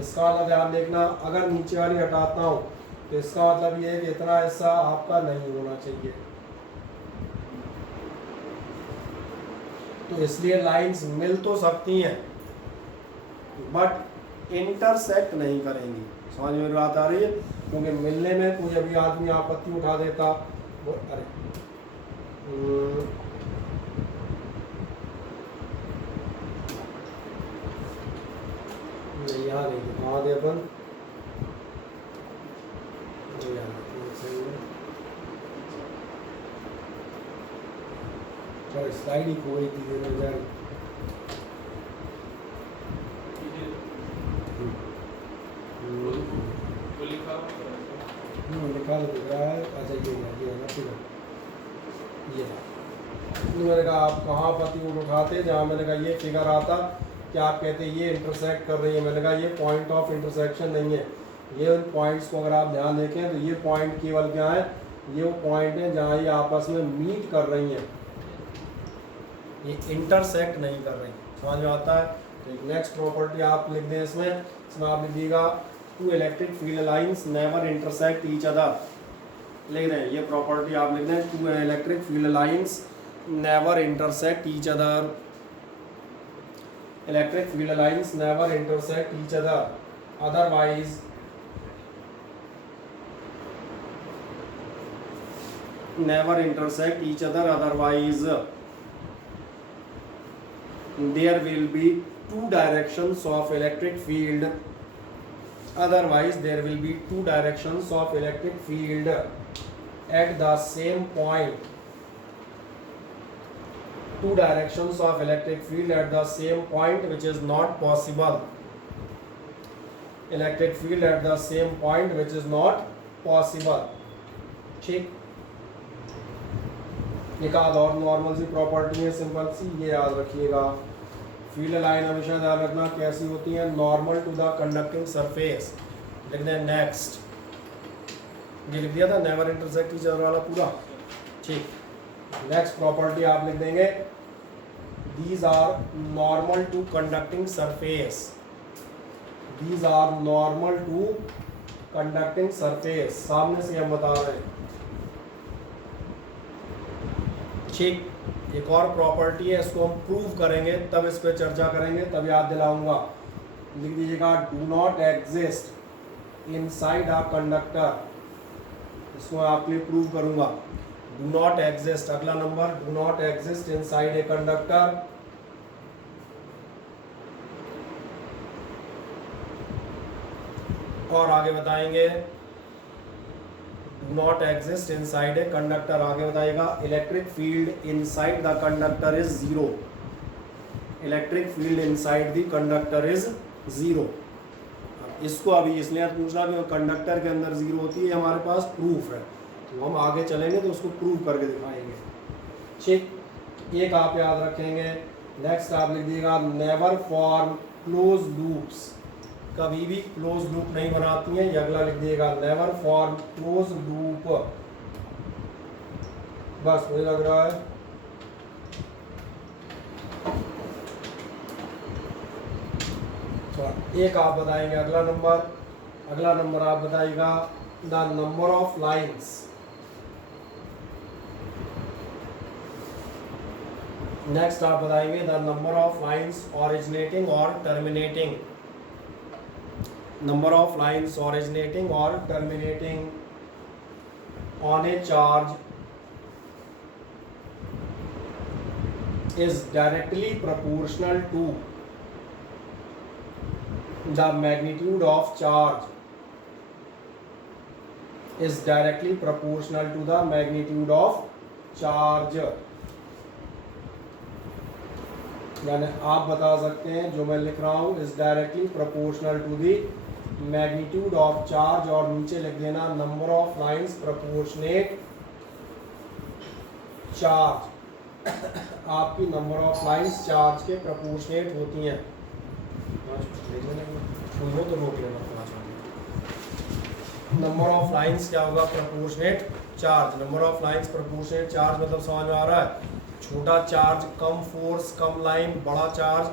इसका मतलब ध्यान देखना, अगर नीचे वाली हटाता हूँ तो इसका मतलब ये है कि इतना हिस्सा आपका नहीं होना चाहिए। तो इसलिए लाइंस मिल तो सकती हैं बट इंटरसेक्ट नहीं करेंगी। समझ में बात आ रही है? क्योंकि मिलने में कोई अभी आदमी आपत्ति उठा देता, वो अरे नहीं, यहाँ नहीं दिखा दे अपन, स्लाइड ही खो गई थी। लिखा तो दिख रहा है, अच्छा ये है ना, ठीक है, ये था। मैंने कहा आप कहाँ पति उठाते, जहाँ मैंने कहा ये फिगर आता कि आप कहते ये इंटरसेक्ट कर रही है। मैंने कहा ये पॉइंट ऑफ इंटरसेक्शन नहीं है। ये उन पॉइंट्स को अगर आप ध्यान देखें तो ये पॉइंट केवल क्या है, ये वो पॉइंट है जहाँ ये आपस में मीट कर रही हैं, ये इंटरसेक्ट नहीं कर रही। समझ में आता है? तो एक नेक्स्ट प्रॉपर्टी आप लिख दें इसमें आप लिखिएगा two electric field lines never intersect each other. लिख दें ये प्रॉपर्टी आप लिख दें, two electric field lines never intersect each other. Electric field lines never intersect each other, otherwise never intersect each other, otherwise there will be two directions of electric field, otherwise there will be two directions of electric field at the same point, two directions of electric field at the same point which is not possible, electric field at the same point which is not possible। ठीक, एक आध और नॉर्मल सी प्रॉपर्टी है, सिंपल सी, ये याद रखिएगा। फील्ड लाइन हमेशा ध्यान रखना कैसी होती है, normal to the conducting surface. लिख दें नेक्स्ट, ये लिख दिया था नेवर इंटरसेक्ट ईच अदर वाला पूरा। ठीक, नेक्स्ट प्रॉपर्टी आप लिख देंगे these are normal to conducting surface, these are normal to conducting surface. सामने से हम बता रहे हैं। ठीक, एक और प्रॉपर्टी है, इसको हम प्रूव करेंगे तब इस पर चर्चा करेंगे, तब याद दिलाऊंगा। लिख दीजिएगा do not exist inside a conductor, इसको मैं आपके लिए प्रूव करूंगा। डू नॉट एग्जिस्ट, अगला number, do not exist inside a conductor. और आगे बताएंगे do not exist inside a conductor। आगे बताइएगा electric field inside the conductor is zero, electric field inside the conductor is zero. इसको अभी इसलिए पूछना कि कंडक्टर के अंदर जीरो होती है, हमारे पास प्रूफ है, तो हम आगे चलेंगे तो उसको प्रूव करके दिखाएंगे। ठीक, एक आप याद रखेंगे। नेक्स्ट आप लिख दीजिएगा नेवर फॉर्म क्लोज लूप्स, कभी भी क्लोज लूप नहीं बनाती हैं। ये अगला लिख दिएगा नेवर फॉर्म क्लोज लूप। बस मुझे लग रहा है एक आप बताएंगे अगला नंबर, अगला नंबर आप बताइएगा the number of lines, next आप बताएंगे the number of lines originating और terminating, number of lines originating और terminating on a charge is directly proportional to the magnitude of charge, is directly proportional to the magnitude of charge। यानी आप बता सकते हैं जो मैं लिख रहा हूं is directly proportional to the magnitude of charge, और नीचे लिख देना number of lines proportionate charge। आपकी नंबर ऑफ लाइंस चार्ज के प्रोपोर्शनेट होती हैं। तो रोक लेना। नंबर ऑफ लाइंस क्या होगा? Proportionate charge. Number of lines proportionate charge मतलब समझ में आ रहा है? छोटा चार्ज कम फोर्स कम लाइन, बड़ा चार्ज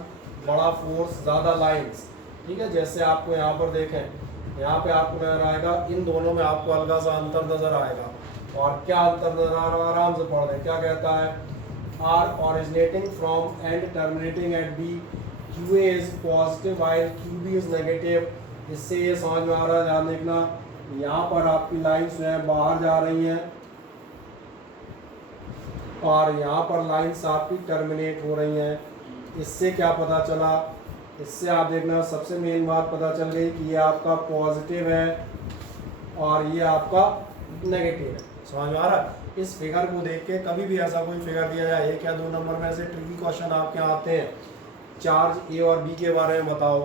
बड़ा फोर्स ज़्यादा लाइंस। ठीक है, जैसे आपको यहाँ पर देखें, यहाँ पे आपको नजर आएगा, इन दोनों में आपको हल्का सा अंतर नजर आएगा। और क्या अंतर नजर आ रहा है? आराम से पढ़ दें। क्या कहता है? Are originating from and terminating at B, QA is positive while QB is negative। इससे ये समझ में आ रहा है, ध्यान देखना, यहाँ पर आपकी लाइंस जो है बाहर जा रही हैं और यहाँ पर लाइंस आपकी टर्मिनेट हो रही हैं। इससे क्या पता चला? इससे आप देखना सबसे मेन बात पता चल गई कि ये आपका पॉजिटिव है और ये आपका नेगेटिव है। समझ में आ रहा है? इस फिगर को देख के कभी भी ऐसा कोई फिगर दिया जाए, एक या दो नंबर में से ट्रिकी क्वेश्चन आपके यहाँ आते हैं, चार्ज ए और बी के बारे में बताओ,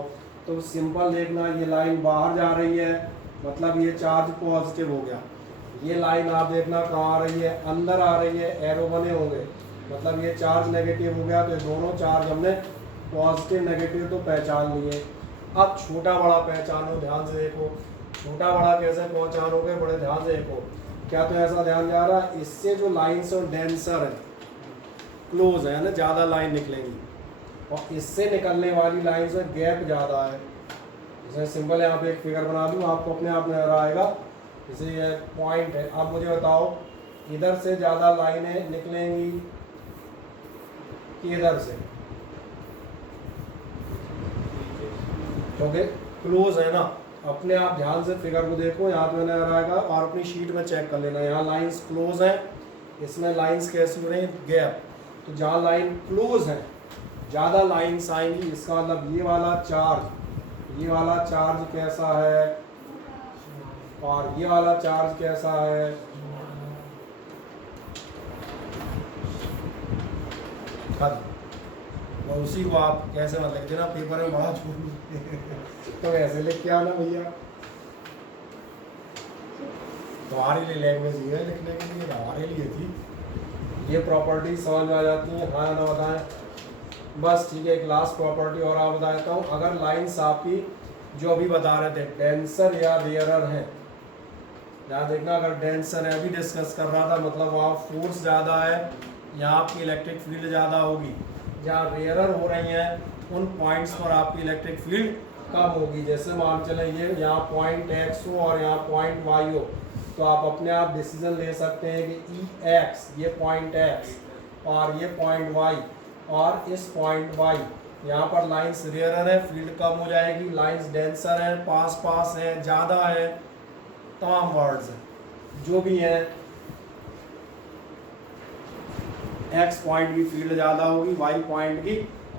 तो सिंपल देखना, ये लाइन बाहर जा रही है मतलब ये चार्ज पॉजिटिव हो गया। ये लाइन आप देखना कहाँ आ रही है? अंदर आ रही है, एरो बने होंगे, मतलब ये चार्ज नेगेटिव हो गया। तो ये दोनों चार्ज हमने पॉजिटिव नेगेटिव तो पहचान लिए। अब छोटा बड़ा पहचानो, ध्यान से देखो। छोटा बड़ा कैसे पहचानोगे? बड़े ध्यान से देखो। क्या तो ऐसा ध्यान जा रहा है, इससे जो लाइन्स और डेंसर है, क्लोज है ना, ज़्यादा लाइन निकलेंगी, और इससे निकलने वाली लाइन्स में गैप ज़्यादा है। जैसे सिंपल यहाँ पे एक फिगर बना दूँ, आपको अपने आप नजर आएगा। जैसे ये पॉइंट है, अब मुझे बताओ इधर से ज़्यादा लाइनें निकलेंगी कि इधर से? क्योंकि क्लोज है ना। अपने आप ध्यान से फिगर को देखो, यहाँ पे नजर आएगा, और अपनी शीट में चेक कर लेना। यहाँ लाइंस क्लोज हैं, इसमें लाइंस कैसी हो रही हैं? गैप। तो जहाँ लाइन क्लोज है ज़्यादा लाइंस आएंगी, इसका मतलब ये वाला चार्ज कैसा है और ये वाला चार्ज कैसा है? और उसी को आप कैसे मत लिख देना पेपर में, बड़ा छोड़ तो ऐसे लिख के आना भैया। तुम्हारे लिए लैंग्वेज ये है लिखने के लिए, हमारे लिए थी। ये प्रॉपर्टी समझ में आ जाती है? हाँ ना बताएं? बस ठीक है, एक लास्ट प्रॉपर्टी और आप बता देता हूँ। अगर लाइंस आपकी जो अभी बता रहे थे डेंसर या रेयरर है, याद देखना, अगर डेंसर है, अभी डिस्कस कर रहा था, मतलब वहाँ फोर्स ज़्यादा है, यहाँ आपकी इलेक्ट्रिक फील्ड ज़्यादा होगी। जहाँ रेयरर हो रही हैं उन पॉइंट्स पर आपकी इलेक्ट्रिक फील्ड कम होगी। जैसे मान चलें ये यहाँ पॉइंट एक्स हो और यहाँ पॉइंट वाई हो, तो आप अपने आप डिसीजन ले सकते हैं कि ई एक्स, ये पॉइंट एक्स और ये पॉइंट वाई, और इस पॉइंट वाई यहाँ पर लाइंस रेयरर है, फील्ड कम हो जाएगी। लाइंस डेंसर हैं, पास पास हैं, ज़्यादा है, तमाम वर्ड्स हैं जो भी हैं। एक्स पॉइंट की फील्ड ज़्यादा होगी, वाई पॉइंट की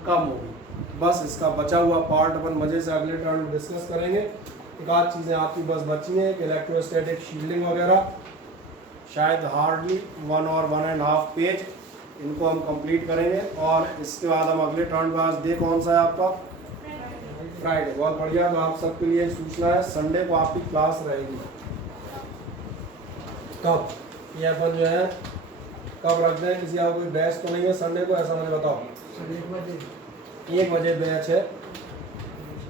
कम होगी। बस इसका बचा हुआ पार्ट अपन मज़े से अगले टर्न में डिस्कस करेंगे। एक आध चीज़ें आपकी बस बची हैं, इलेक्ट्रोस्टैटिक शील्डिंग वगैरह, शायद हार्डली 1 और 1.5 पेज, इनको हम कंप्लीट करेंगे। और इसके बाद हम अगले टर्न के बाद डे कौन सा है आपका? फ्राइडे। बहुत बढ़िया। तो आप सबके लिए सूचना है, संडे को आपकी क्लास रहेगी। कब ये अपन जो है कब रख दें? किसी का कोई बैच तो नहीं है संडे को? ऐसा मुझे बताओ। 1 बजे बैच है?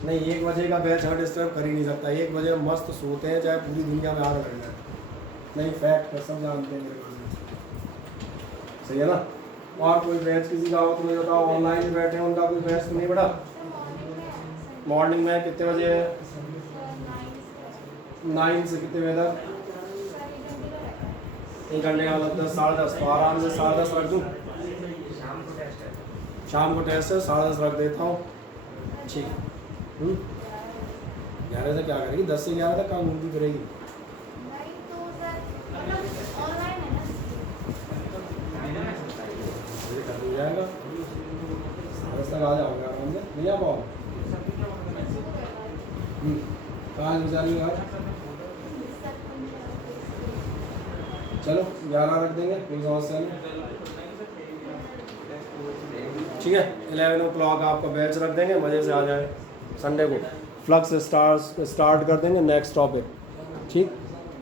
नहीं, 1 बजे का बैच हर डिस्टर्ब कर ही नहीं सकता। 1 बजे मस्त सोते हैं, चाहे पूरी दुनिया में आग लग जाए। नहीं, फैक्ट है, सब जानते हैं मेरे बारे में, सही है ना? और कोई बैच किसी का हो तो मुझे बताओ। ऑनलाइन में बैठे हैं, उनका कोई बैच तो नहीं बेटा? मॉर्निंग में कितने बजे है? 9 से कितने बजे तक? 1 घंटे का मतलब 10, 10:30। तो आराम से 10:30 रख दूँ। शाम को टेस्ट है, 10:30 रख देता हूँ, ठीक है। 11 तक क्या करेगी, 10 से 11 तक काम घूमती फिरेगी। ये कर दिया जाएगा, 10 तक आ जाओगे आराम से, नहीं आ पाओ। कहाँ गुजारी आज, चलो 11 रख देंगे, कोई समस्या नहीं, ठीक है। 11 o'clock आपका बैच रख देंगे, मज़े से आ जाए। संडे को फ्लक्स स्टार्ट कर देंगे, नेक्स्ट टॉपिक, ठीक।